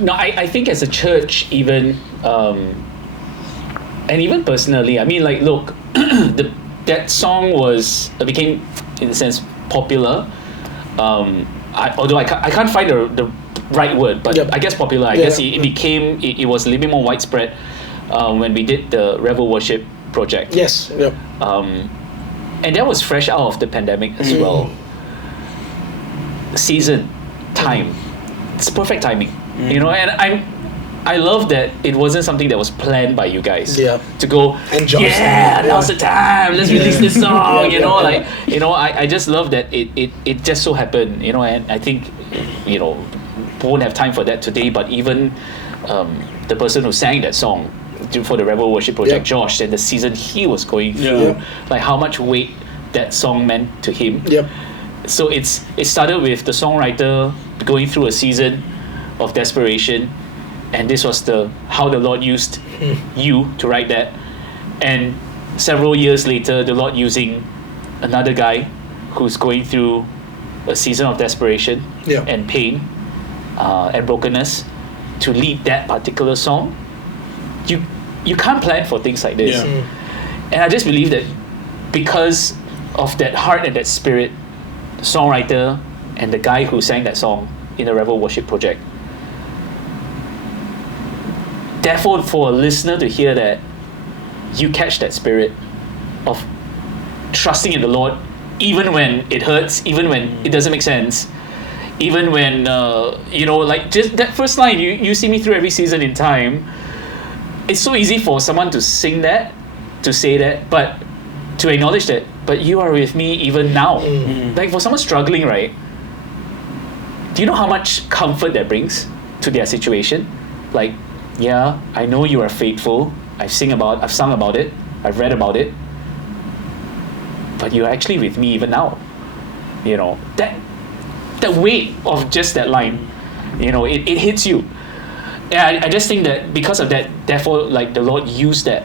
No, I think as a church, even, and even personally, I mean, like, look, that song became, in a sense, popular. Although I can't find the right word, but Yep. I guess popular. I Yeah, guess yeah. it became, it was a little bit more widespread when we did the Revel Worship project. Yes. Yep. And that was fresh out of the pandemic as well. Season, time, it's perfect timing, you know. And I love that it wasn't something that was planned by you guys. Yeah. To go, And Josh, now's the time. Let's release this song. Yeah, you know, yeah. like I just love that it just so happened. You know, and I think we won't have time for that today. But even the person who sang that song for the Rebel Worship Project, Yeah. Josh, and the season he was going through, Yeah. like how much weight that song meant to him. Yep. So it started with the songwriter going through a season of desperation, and this was how the Lord used you to write that. And several years later, the Lord using another guy who's going through a season of desperation Yeah. and pain and brokenness to lead that particular song. You can't plan for things like this. Yeah. And I just believe that because of that heart and that spirit, the songwriter and the guy who sang that song in the Revel Worship Project, therefore for a listener to hear that, you catch that spirit of trusting in the Lord even when it hurts, even when it doesn't make sense, even when like just that first line, you see me through every season in time. It's so easy for someone to sing that, to say that, but to acknowledge that, but you are with me even now. Like for someone struggling, right? Do you know how much comfort that brings to their situation? Like, yeah, I know you are faithful. I've sung about it. I've read about it. But you're actually with me even now. You know, that weight of just that line, it hits you. And I just think that because of that, therefore, like the Lord used that,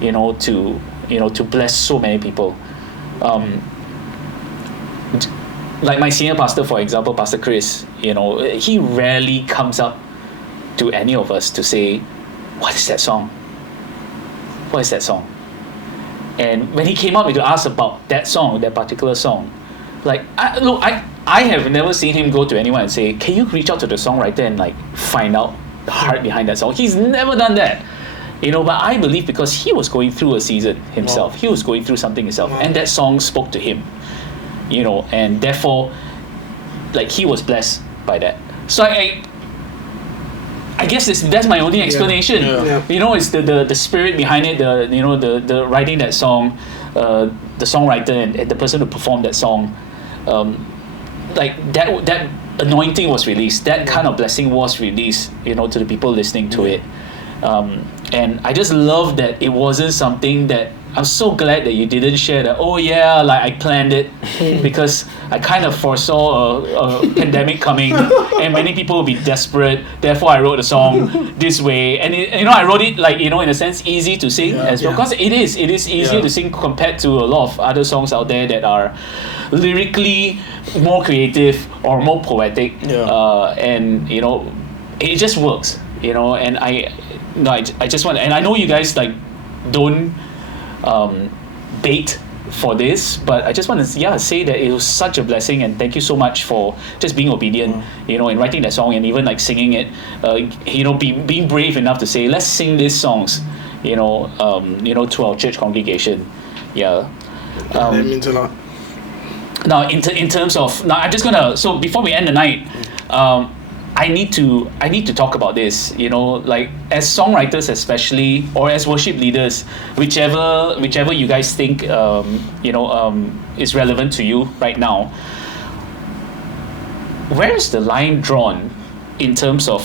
to bless so many people. Like my senior pastor, for example, Pastor Chris, he rarely comes up to any of us to say, what is that song? What is that song? And when he came up to ask about that song, that particular song, like, I have never seen him go to anyone and say, can you reach out to the songwriter and like find out the heart behind that song? He's never done that. But I believe because he was going through a season himself, he was going through something himself, and that song spoke to him, and therefore, like, he was blessed by that. So I guess that's my only explanation. Yeah. It's the spirit behind it, the writing that song, the songwriter and the person who performed that song, like that anointing was released, that kind of blessing was released, to the people listening to it. And I just love that it wasn't something that I'm so glad that you didn't share that. Oh yeah, like I planned it because I kind of foresaw a pandemic coming, and many people will be desperate. Therefore, I wrote a song this way, and I wrote it like in a sense easy to sing as well, because it is easier to sing compared to a lot of other songs out there that are lyrically more creative or more poetic, and it just works, and I just want, and I know you guys like don't bait for this, but I just want to say that it was such a blessing, and thank you so much for just being obedient, in writing that song, and even like singing it, being brave enough to say, let's sing these songs, to our church congregation. That means a lot. Now, in terms of, I'm just gonna, so before we end the night, I need to talk about this, like as songwriters especially, or as worship leaders, whichever you guys think is relevant to you right now. Where is the line drawn in terms of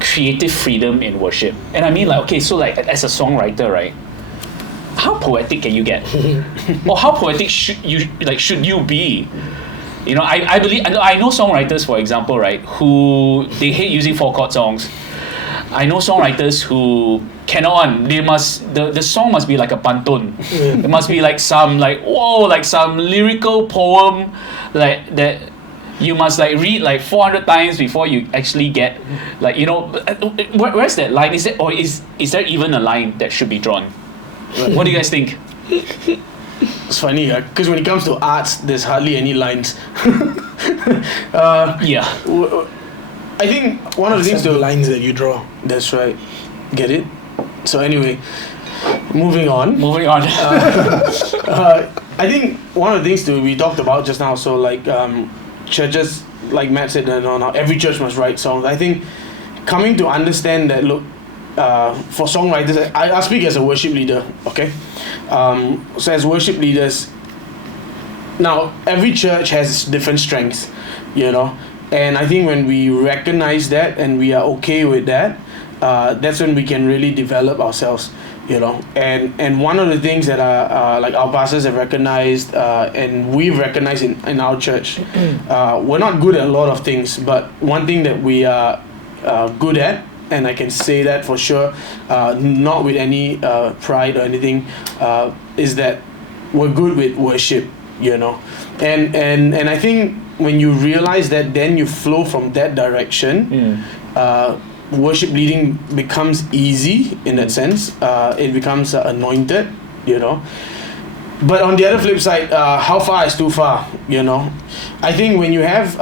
creative freedom in worship? And I mean, like, okay, so like as a songwriter, right? How poetic can you get? Or how poetic should you be? I believe, I know songwriters, for example, right, who they hate using 4-chord songs. I know songwriters who cannot. The song must be like a pantun. It must be like some some lyrical poem like that. You must like read like 400 times before you actually get where's that line? Is there even a line that should be drawn? What do you guys think? It's funny, because when it comes to arts, there's hardly any lines. I think one of the things, the lines that you draw. That's right. Get it? So anyway, moving on. I think one of the things that we talked about just now, so like churches, like Matt said, no, every church must write songs. I think coming to understand that, look, for songwriters, I'll speak as a worship leader, okay? So as worship leaders, now every church has different strengths, and I think when we recognize that and we are okay with that, that's when we can really develop ourselves, and one of the things that like our pastors have recognized, and we've recognized in our church, we're not good at a lot of things, but one thing that we are good at, and I can say that for sure, not with any pride or anything, is that we're good with worship, and I think when you realize that, then you flow from that direction. Worship leading becomes easy in that sense. It becomes anointed, But on the other flip side, how far is too far, I think when you have,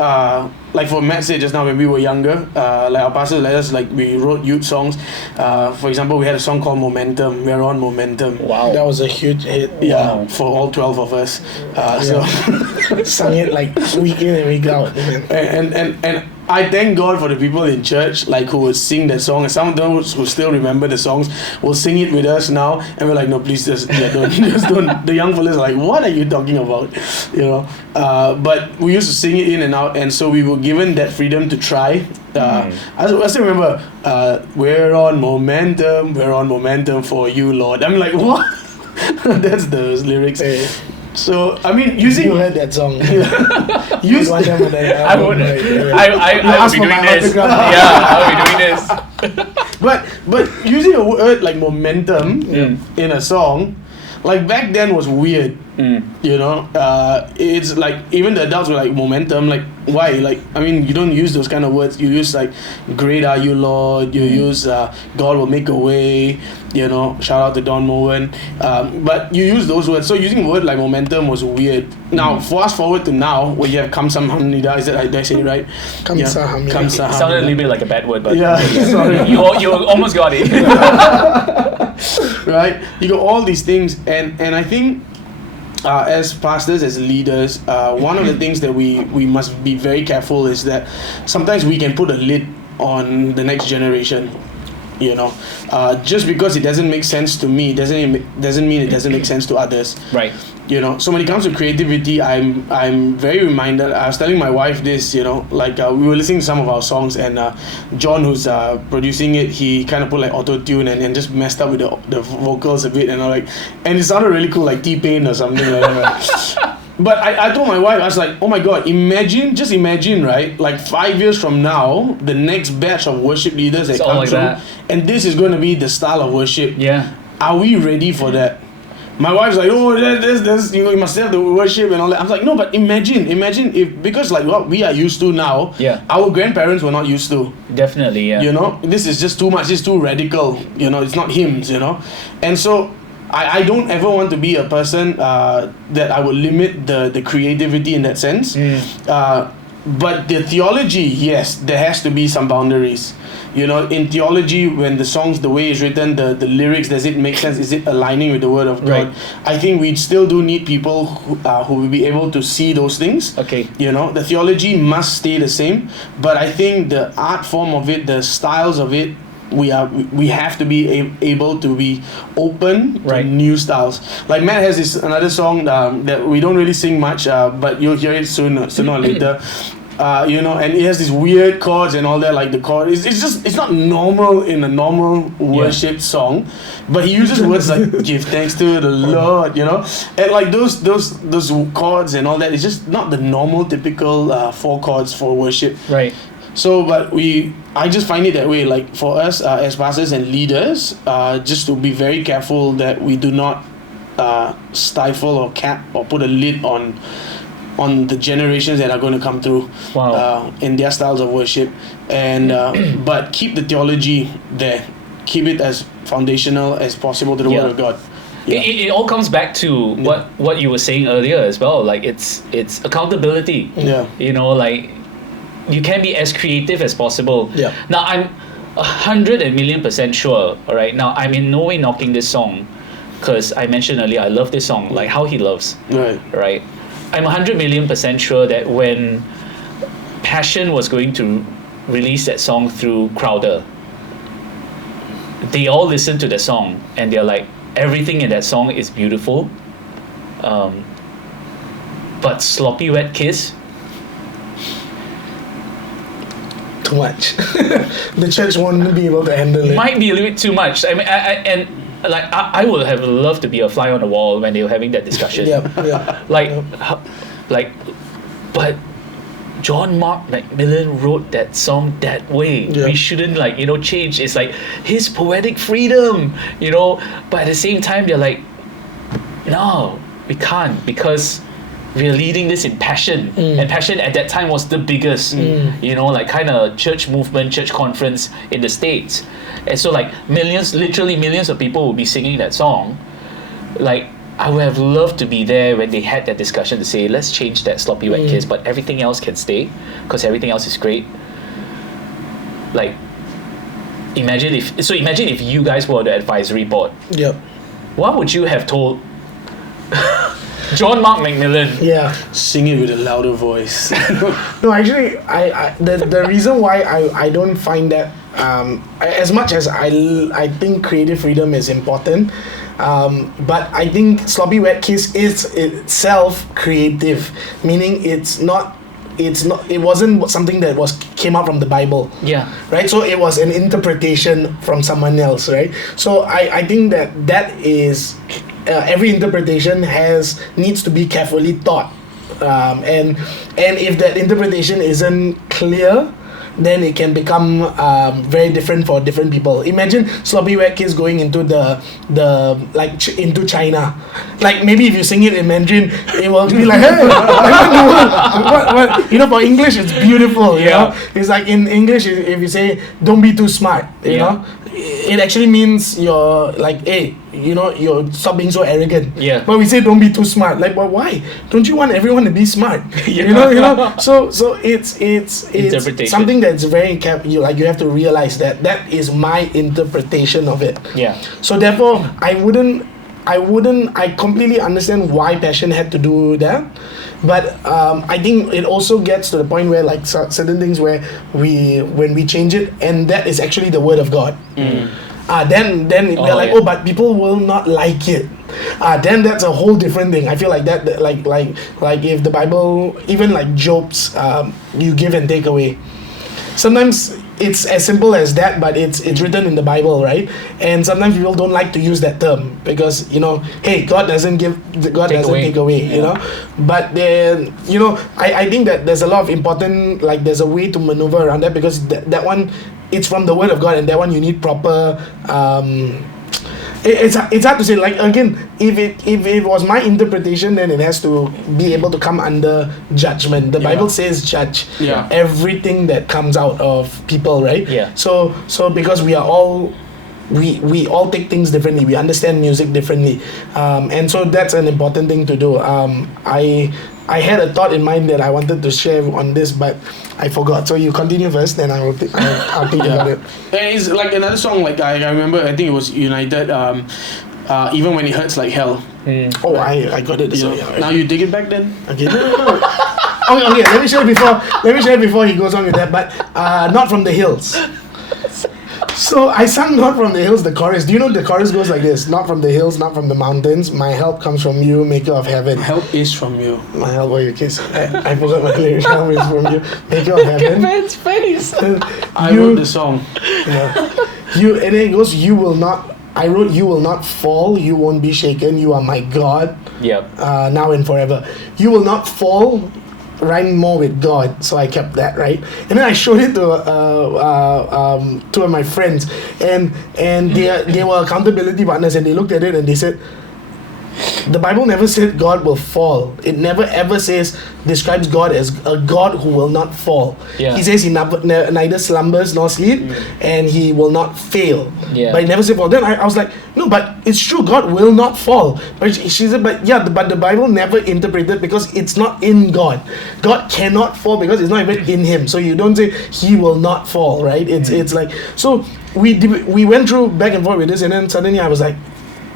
like for Matt said just now, when we were younger, like our pastors let us, like we wrote youth songs. For example, we had a song called Momentum. We're on Momentum. Wow. That was a huge hit. Yeah, wow. For all 12 of us. So sung it like week in and week out. And I thank God for the people in church, like who would sing that song, and some of those who still remember the songs will sing it with us now, and we're like, no, please just don't. The young fellas are like, what are you talking about, But we used to sing it in and out, and so we were given that freedom to try. I still remember, we're on momentum for you, Lord. I'm like, what? That's the lyrics. Hey. So I mean, using you heard that song. I would be doing this. Yeah, I would be doing this. But using a word like momentum in a song, like back then was weird. It's like even the adults were like, momentum, like why? Like I mean, you don't use those kind of words. You use like, great are you, Lord. You use God will make a way. Shout out to Don Moen. But you use those words. So using a word like momentum was weird. Now fast forward to now, where you have Kamsa Hamnida. Did I say it right? Kamsa Hamnida. It sounded a little bit like a bad word, but sorry. you almost got it. Right? You got all these things, and I think as pastors, as leaders, one of the things that we must be very careful is that sometimes we can put a lid on the next generation. Just because it doesn't make sense to me doesn't mean it doesn't make sense to others. Right. You know, so when it comes to creativity, I'm very reminded. I was telling my wife this, you know, like we were listening to some of our songs, and John, who's producing it, he kind of put like auto tune and just messed up with the vocals a bit, and I'm like, and it sounded really cool, like T-Pain or something like that. But I told my wife, I was like, oh my God, just imagine, right? Like 5 years from now, the next batch of worship leaders that come through, and this is going to be the style of worship. Yeah. Are we ready for that? My wife's like, oh, there's, you know, you must have the worship and all that. I'm like, no, but imagine if, because like what we are used to now, our grandparents were not used to. Definitely, yeah. You know, this is just too much, it's too radical, you know, it's not hymns, you know. And so, I don't ever want to be a person that I would limit the creativity in that sense. But the theology, yes, there has to be some boundaries. You know, in theology, when the songs, the way it's written, the lyrics, does it make sense? Is it aligning with the word of God? I think we still do need people who will be able to see those things. Okay. You know, the theology must stay the same, but I think the art form of it, the styles of it, we have to be able to be open to new styles. Like Matt has this another song that we don't really sing much, but you'll hear it sooner or later. You know, and it has these weird chords and all that, like the chord. It's not normal in a normal worship song, but he uses words like "give thanks to the Lord," you know, and like those chords and all that. It's just not the normal typical 4 chords for worship. Right. So, but I just find it that way. Like for us as pastors and leaders, just to be very careful that we do not stifle or cap or put a lid on the generations that are going to come through in their styles of worship, and but keep the theology there, keep it as foundational as possible to the word of God. It all comes back to what you were saying earlier as well, like it's accountability. You know, like you can be as creative as possible. Now I'm 100,000,000% sure, all right, now I'm in no way knocking this song, because I mentioned earlier I love this song, like how he loves, right? I'm 100,000,000% sure that when Passion was going to release that song through Crowder, they all listened to the song and they're like, everything in that song is beautiful, but Sloppy Wet Kiss, too much. The church won't be able to handle it. Might be a little bit too much. I mean, I would have loved to be a fly on the wall when they were having that discussion. But John Mark Macmillan wrote that song that way. We shouldn't change. It's like his poetic freedom, but at the same time they're like, no, we can't, because we are leading this in Passion, and Passion at that time was the biggest, kind of church movement, church conference in the States. And so literally millions of people would be singing that song. Like, I would have loved to be there when they had that discussion to say, let's change that Sloppy Wet Kiss, but everything else can stay, because everything else is great. Like, imagine if you guys were the advisory board. What would you have told John Mark Macmillan? Sing it with a louder voice. No, actually, the reason why I don't find that, as much as I think creative freedom is important, but I think Sloppy Wet Kiss is itself creative, meaning it wasn't something that came out from the Bible. Right? So it was an interpretation from someone else, right? So I think that is every interpretation needs to be carefully thought, and if that interpretation isn't clear, then it can become very different for different people. Imagine Sloppy Wet Kiss going into into China. Like, maybe if you sing it in Mandarin, it will be like, hey, what? For English it's beautiful. You know, it's like in English, if you say don't be too smart, you know, it actually means you're like, hey, you stop being so arrogant. But we say don't be too smart. Like, well, why? Don't you want everyone to be smart? You know. So it's something that's very you have to realize that is my interpretation of it. So therefore, I completely understand why Passion had to do that, but I think it also gets to the point where certain things where when we change it, and that is actually the word of God. then we're like, oh, but people will not like it. Then that's a whole different thing. I feel like that, like if the Bible, even like Job's, you give and take away. Sometimes it's as simple as that, but it's written in the Bible, right? And sometimes people don't like to use that term because, you know, hey, God doesn't take away, you know. But then, you know, I think that there's a lot of important, like there's a way to maneuver around that, because that one, it's from the Word of God, and that one you need proper it's hard to say. Like, again, if it was my interpretation, then it has to be able to come under judgment. The Bible says judge everything that comes out of people, right? Yeah. So because we are all, we all take things differently, we understand music differently, and so that's an important thing to do. I had a thought in mind that I wanted to share on this, but I forgot. So you continue first, then I'll think about it. And it's like another song, like I remember, I think it was United, Even When It Hurts Like Hell. Oh, I got it. So, now you take it back then? Okay, no. Okay, let me share it before he goes on with that, but Not From the Hills. So I sang Not From the Hills, the chorus. Do you know the chorus goes like this? Not from the hills, not from the mountains. My help comes from you, maker of heaven. Help is from you. My help, your case. I forgot my lyrics. Help is from you, maker of heaven. Man's face. I wrote the song. And then it goes, you will not. I wrote, you will not fall, you won't be shaken, you are my God. Yep. Now and forever. You will not fall, rhyme more with God, so I kept that, right? And then I showed it to two of my friends, and they were accountability partners, and they looked at it and they said, the Bible never said God will fall. It never ever describes God as a God who will not fall. Yeah. He says he neither slumbers nor sleep, and he will not fail. Yeah. But he never said fall. Then I was like, no, but it's true, God will not fall. But she said, but the Bible never interpreted, because it's not in God. God cannot fall because it's not even in him. So you don't say he will not fall, right? It's like, so we went through back and forth with this, and then suddenly I was like,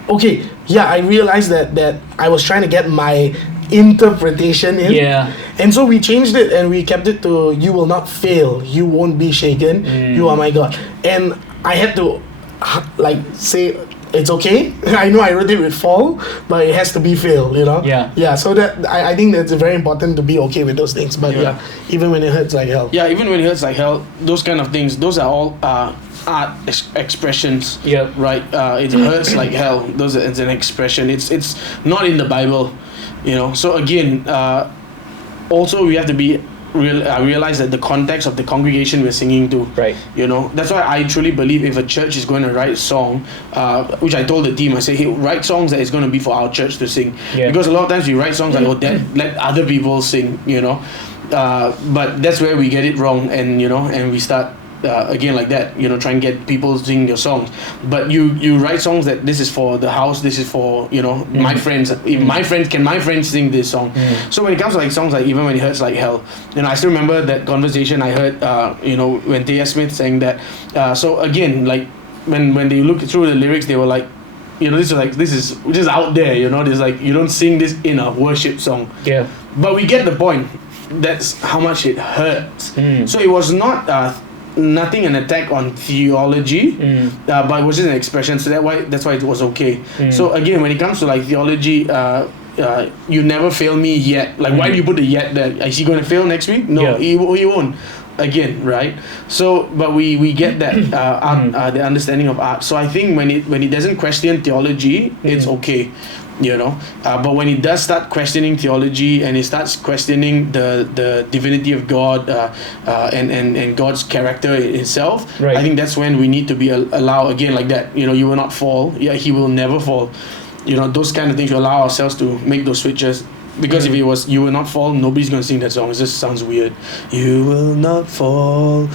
okay, I realized that I was trying to get my interpretation in. Yeah. And so we changed it and we kept it to, you will not fail, you won't be shaken, you are my God. And I had to say, it's okay. I know I wrote it with fall, but it has to be fail, you know? Yeah. So that I think that's very important to be okay with those things. But even when it hurts like hell. Yeah, even when it hurts like hell, those kind of things, those are all art expressions. Yeah. Right. It hurts like hell. It's an expression. It's not in the Bible, you know. So again, also we have to be realize that the context of the congregation we're singing to. Right. You know, that's why I truly believe if a church is going to write a song, which I told the team, I say, hey, write songs that is going to be for our church to sing. Yeah. Because a lot of times we write songs like, oh, let other people sing, you know. But that's where we get it wrong, and you know, and we start again like that, you know, try and get people to sing your songs. But you write songs that this is for the house, this is for, you know, my friends. If my friends sing this song. So when it comes to like songs like Even When It Hurts Like Hell, you know, I still remember that conversation I heard, you know, when Taya Smith sang that. So again, like when they looked through the lyrics, they were like, you know, this is out there, you know, there's like, you don't sing this in a worship song. Yeah. But we get the point. That's how much it hurts. So it was not nothing an attack on theology, but it was just an expression. So that's why it was okay. So again, when it comes to like theology, you never fail me yet. Like why do you put the yet there? Is he going to fail next week? No, he won't. Again, right? So, but we get that art, the understanding of art. So I think when it doesn't question theology, it's okay. You know, but when it does start questioning theology and it starts questioning the divinity of God and God's character itself, right. I think that's when we need to be allow again like that. You know, you will not fall. Yeah, he will never fall. You know, those kind of things. We allow ourselves to make those switches. Because if it was you will not fall, nobody's gonna sing that song. It just sounds weird. You will not fall.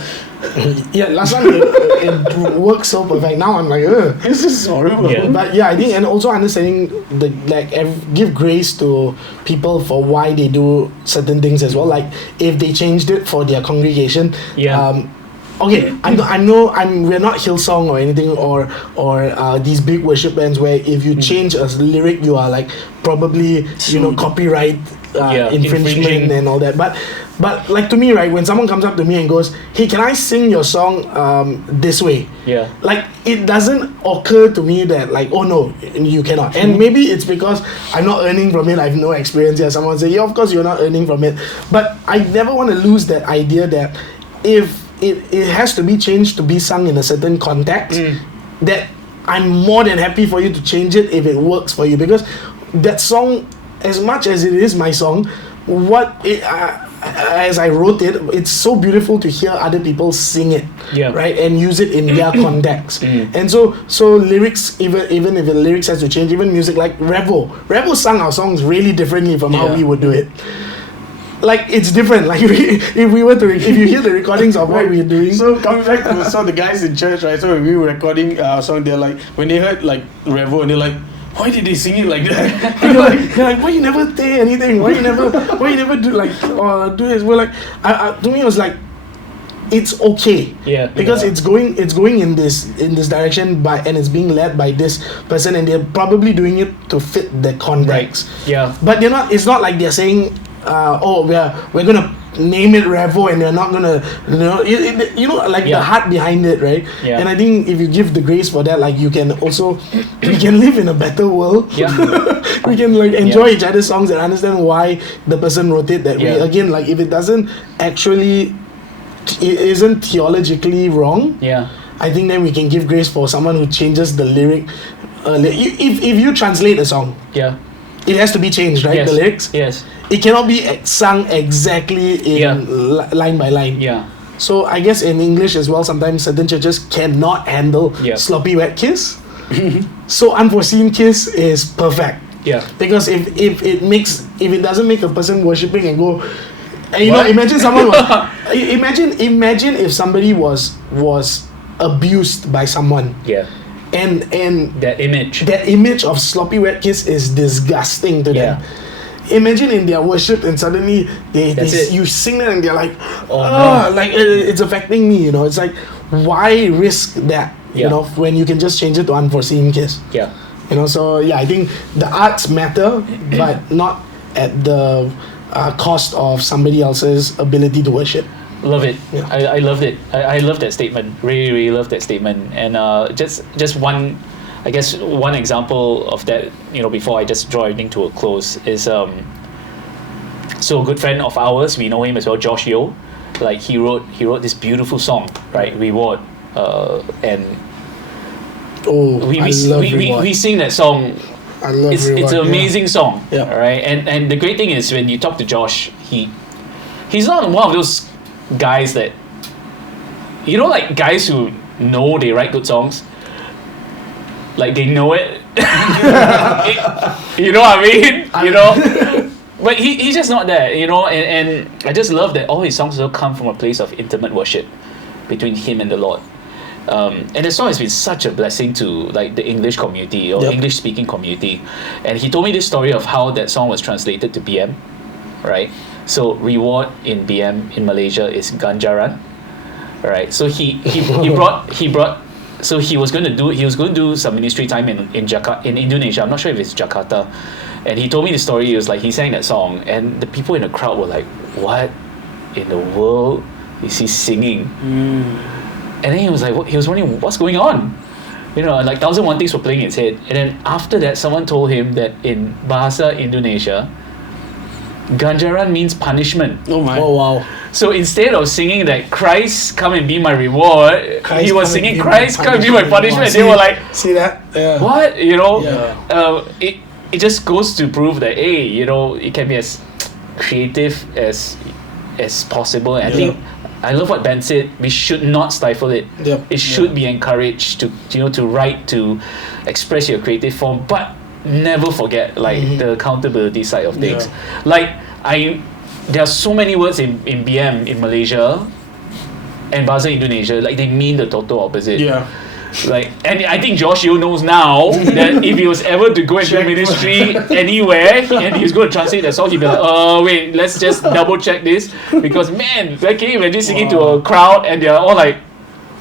Yeah, last time it worked so perfect. Now I'm like, ugh. This is horrible. Yeah. But yeah, I think, and also understanding give grace to people for why they do certain things as well. Like if they changed it for their congregation. Yeah. Okay, we're not Hillsong or anything or these big worship bands where if you change a lyric, you are like probably, you know, copyright infringement and all that. But But like to me, right, when someone comes up to me and goes, "Hey, can I sing your song this way?" Yeah. Like it doesn't occur to me that like, oh no, you cannot. And maybe it's because I'm not earning from it. I have no experience. Yeah, someone say, yeah, of course you're not earning from it. But I never want to lose that idea that if it has to be changed to be sung in a certain context, that I'm more than happy for you to change it if it works for you, because that song, as much as it is my song, as I wrote it, it's so beautiful to hear other people sing it, right, and use it in their context. And so lyrics, even if the lyrics has to change, even music like Revo sung our songs really differently from how we would do it. Like it's different. Like if you hear the recordings of what we're doing. So coming back to the guys in church, right? So when we were recording our song, they're like, when they heard like Revo, and they're like, why did they sing it like that? they're like, why you never say anything? Why you never do like do this? We're like, to me it was like, it's okay. Yeah. Because it's going in this direction and it's being led by this person, and they're probably doing it to fit the context. Right. Yeah. But they're not. It's not like they're saying, we're gonna name it Revo, and they're not gonna, the heart behind it, right? Yeah. And I think if you give the grace for that, like we can live in a better world. Yeah. We can like enjoy each other's songs and understand why the person wrote it that way. Again, like if it doesn't actually, it isn't theologically wrong. Yeah. I think then we can give grace for someone who changes the lyric. If you translate a song, it has to be changed, right? Yes. The lyrics. Yes. It cannot be sung exactly in line by line. Yeah. So I guess in English as well, sometimes certain churches cannot handle sloppy wet kiss. So unforeseen kiss is perfect. Yeah. Because if it doesn't make a person worshipping and go, and imagine someone was, imagine if somebody was abused by someone. Yeah. And that image of sloppy wet kiss is disgusting to them. Imagine in their worship and suddenly you sing it and they're like, like it's affecting me. It's like, why risk that? When you can just change it to unforeseen kiss. Yeah. So I think the arts matter, but not at the cost of somebody else's ability to worship. Love it. Yeah. I loved it. I love that statement. Really, really love that statement. And just one, I guess one example of that, before I just draw everything to a close is so a good friend of ours, we know him as well, Josh Yeo. Like he wrote this beautiful song, right? Reward, and we sing that song. I love it's an amazing song, Yeah. right? And the great thing is when you talk to Josh, he's not one of those guys that, like guys who know they write good songs, like they know it. You know what I mean? But he's just not there, and I just love that all his songs also come from a place of intimate worship between him and the Lord. And the song has been such a blessing to like the English community or English speaking community. And he told me this story of how that song was translated to BM, right? So reward in BM in Malaysia is ganjaran, right? So he brought so he was going to do some ministry time in Indonesia. I'm not sure if it's Jakarta. And he told me the story. It was like he sang that song, and the people in the crowd were like, "What in the world is he singing?" And then he was wondering what's going on. Like 1,001 things were playing in his head. And then after that, someone told him that in Bahasa Indonesia, ganjaran means punishment. Oh my! Oh wow! So instead of singing that Christ come and be my reward, he was singing Christ come and be my punishment. They were like, see that? Yeah. What? Yeah. It just goes to prove that it can be as creative as possible. And I think I love what Ben said. We should not stifle it. Yep. It should be encouraged to write, to express your creative form, but never forget the accountability side of things. There are so many words in BM in Malaysia and Bahasa Indonesia, like they mean the total opposite. Yeah. And I think Josh Yeo knows now that if he was ever to go into ministry anywhere and he's going to translate that song, he'd be like, wait, let's just double check this, because man, can you imagine singing to a crowd and they're all like,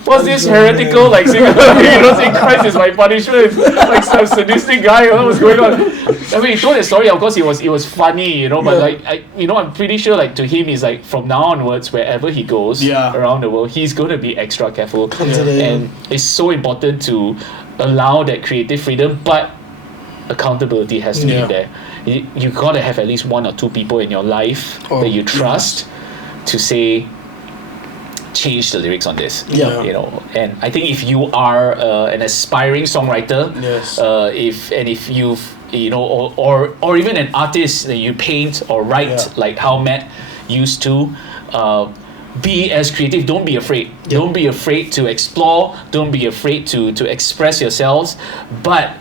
what's this heretical like saying saying Christ is my punishment, like some sadistic guy, what was going on? I mean, he told that story, of course it was funny, but like I'm pretty sure like to him, he's like from now onwards, wherever he goes around the world, he's going to be extra careful, and it's so important to allow that creative freedom, but accountability has to be there. You gotta have at least 1 or 2 people in your life that you trust to say, change the lyrics on this. And I think if you are an aspiring songwriter, if you've or even an artist that you paint or write like how Matt used to, be as creative. Don't be afraid. Don't be afraid to explore. Don't be afraid to express yourselves, but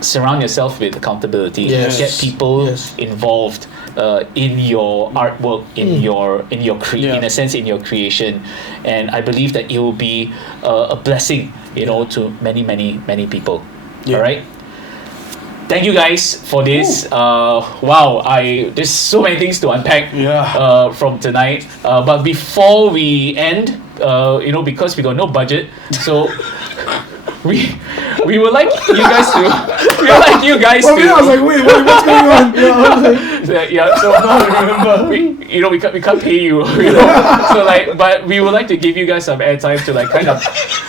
surround yourself with accountability. Get people involved in your artwork, in your in a sense, in your creation, and I believe that it will be a blessing, to many people. All right. Thank you guys for this. Wow, there's so many things to unpack from tonight. But before we end, because we got no budget, so we would like you guys to. I was like, wait, what's going on? So now we can't pay you. So like, but we would like to give you guys some airtime to like kind of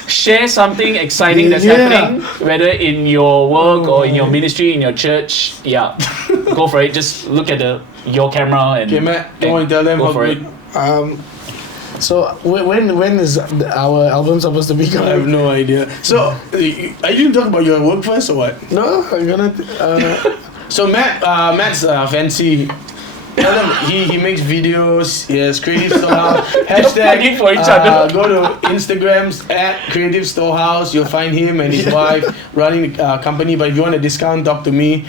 share something exciting that's happening, whether in your work or in your ministry, in your church. Go for it. Just look at your camera and. Okay, Matt, you want to tell them go how for good? it. So when is our album supposed to be coming? I have no idea. So are you going to talk about your work first or what? No, I'm gonna. So Matt's fancy. Tell him he makes videos. He has Creative Storehouse. Hashtag for each other. Go to Instagrams at Creative Storehouse. You'll find him and his wife running the company. But if you want a discount, talk to me.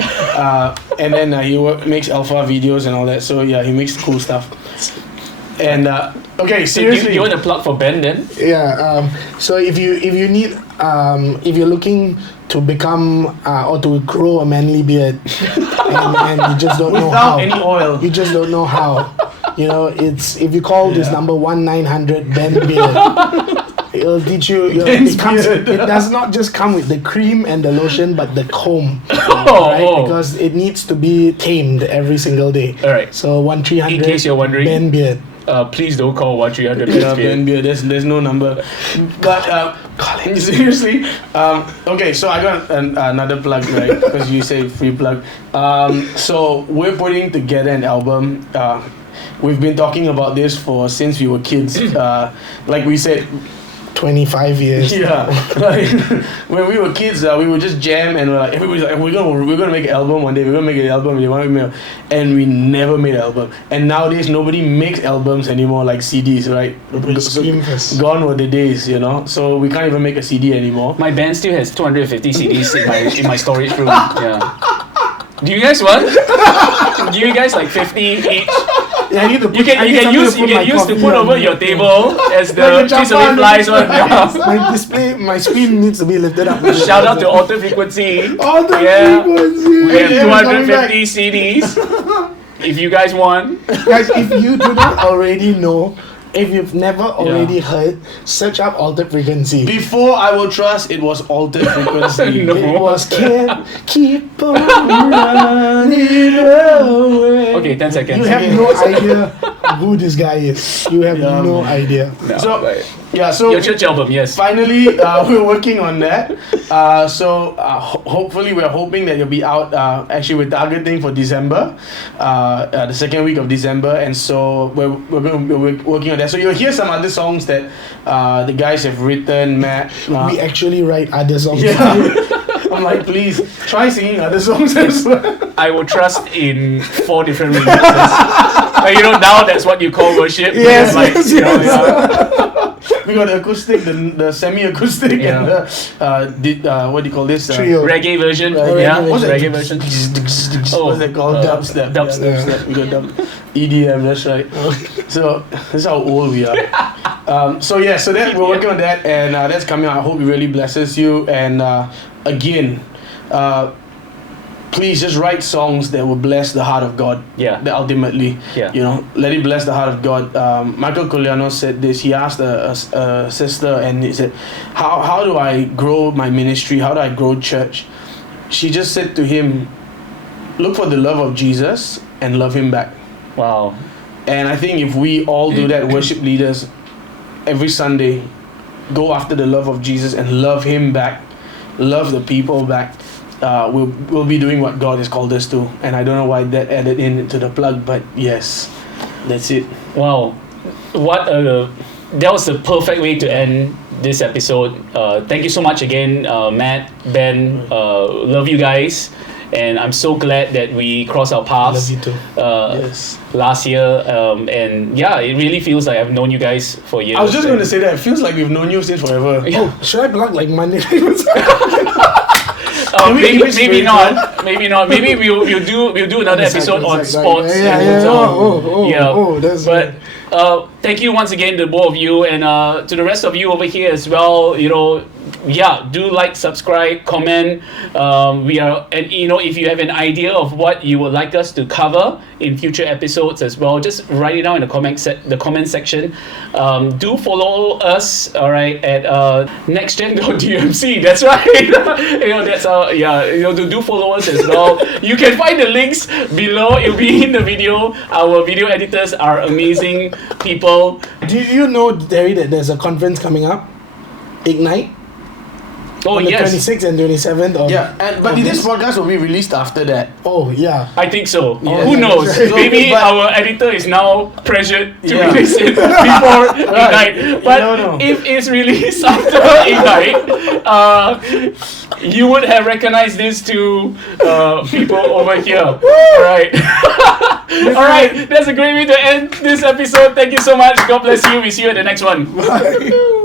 And then he makes alpha videos and all that. So yeah, he makes cool stuff. And okay, seriously, you want to plug for Ben then? Yeah. So if you need if you're looking to become or to grow a manly beard and you just don't know how, without any oil, you just don't know how. It's if you call this number 1-900 Ben Beard. It'll teach you. It does not just come with the cream and the lotion, but the comb, right? Because it needs to be tamed every single day. All right. So 1-300. In case you're wondering, Ben Beard. Please don't call 1-300 Ben Beard. There's no number. But seriously, okay. So I got another plug, right? Because you say free plug. So we're putting together an album. We've been talking about this since we were kids. Like we said. 25 years. Yeah, like when we were kids, we would just jam and we're like, everybody's like, we're gonna make an album one day. We're gonna make an album. And we never made an album. And nowadays, nobody makes albums anymore, like CDs, right? Gone were the days, So we can't even make a CD anymore. My band still has 250 CDs in my storage room. Yeah. Do you guys want? Give you guys like 50 each. Yeah, I need to put, you can use to put over your table as the like cheese away flies one. My screen needs to be lifted up. Shout out to Alter Frequency. Frequency. We have 250 CDs. If you guys want. Guys, if you do not already know, if you've never already heard, search up Altered Frequency. Before I Will Trust, it was Altered Frequency. No. It was Can't Keep On Running Away. Okay, 10 seconds. You have no idea who this guy is. You have no idea. No, so your church album, yes. Finally, we're working on that. Hopefully, we're hoping that you'll be out. Actually, we're targeting for December, the second week of December, and so we're working on that. So you'll hear some other songs that the guys have written. Matt, we actually write other songs. Yeah. I'm like, please try singing other songs as well. I Will Trust in 4 different remixes. Now that's what you call worship. Yes, We got the acoustic, the semi-acoustic, and the what do you call this? Trio. Reggae version. What's that? Reggae version. What's that called? Dubstep. Dubstep. We got EDM. That's right. So that's how old we are. So that we're working on that, and that's coming out. I hope it really blesses you. And again, please just write songs that will bless the heart of God. Yeah. That ultimately, Yeah. you know, let it bless the heart of God. Michael Coliano said this. He asked a sister, and he said, how do I grow my ministry? How do I grow church? She just said to him, look for the love of Jesus and love him back. Wow. And I think if we all do that, worship leaders, every Sunday, go after the love of Jesus and love him back, love the people back, we'll be doing what God has called us to. And I don't know why that added into the plug, but yes, that's it. Wow. That was the perfect way to end this episode. Thank you so much again, Matt, Ben. Love you guys. And I'm so glad that we crossed our paths. Love you too. Yes. Last year. And yeah, it really feels like I've known you guys for years. I was just going to say that. It feels like we've known you since forever. Oh, should I plug like Monday? Maybe not. Maybe not. Maybe we'll do another episode on sports. But thank you once again to both of you, and to the rest of you over here as well. You know, do like, subscribe, comment. We are, and you know, if you have an idea of what you would like us to cover in future episodes as well, just write it down in the comment section. Do follow us, all right, at nextgen.dmc. That's right. You know, that's you know, do follow us as well. You can find the links below. It'll be in the video. Our video editors are amazing people. Do you know, Derry, that there's a conference coming up? Ignite? Oh, on the yes. 26th and 27th of but this podcast will be released after that. Oh, yeah. I think so. Yeah. Who knows? So, Maybe but- our editor is now pressured to Yeah. release it before Ignite. But You don't know. if it's released after Ignite, you would have recognized these two people over here. Alright. Alright, that's a great way to end this episode. Thank you so much. God bless you. We see you at the next one. Bye.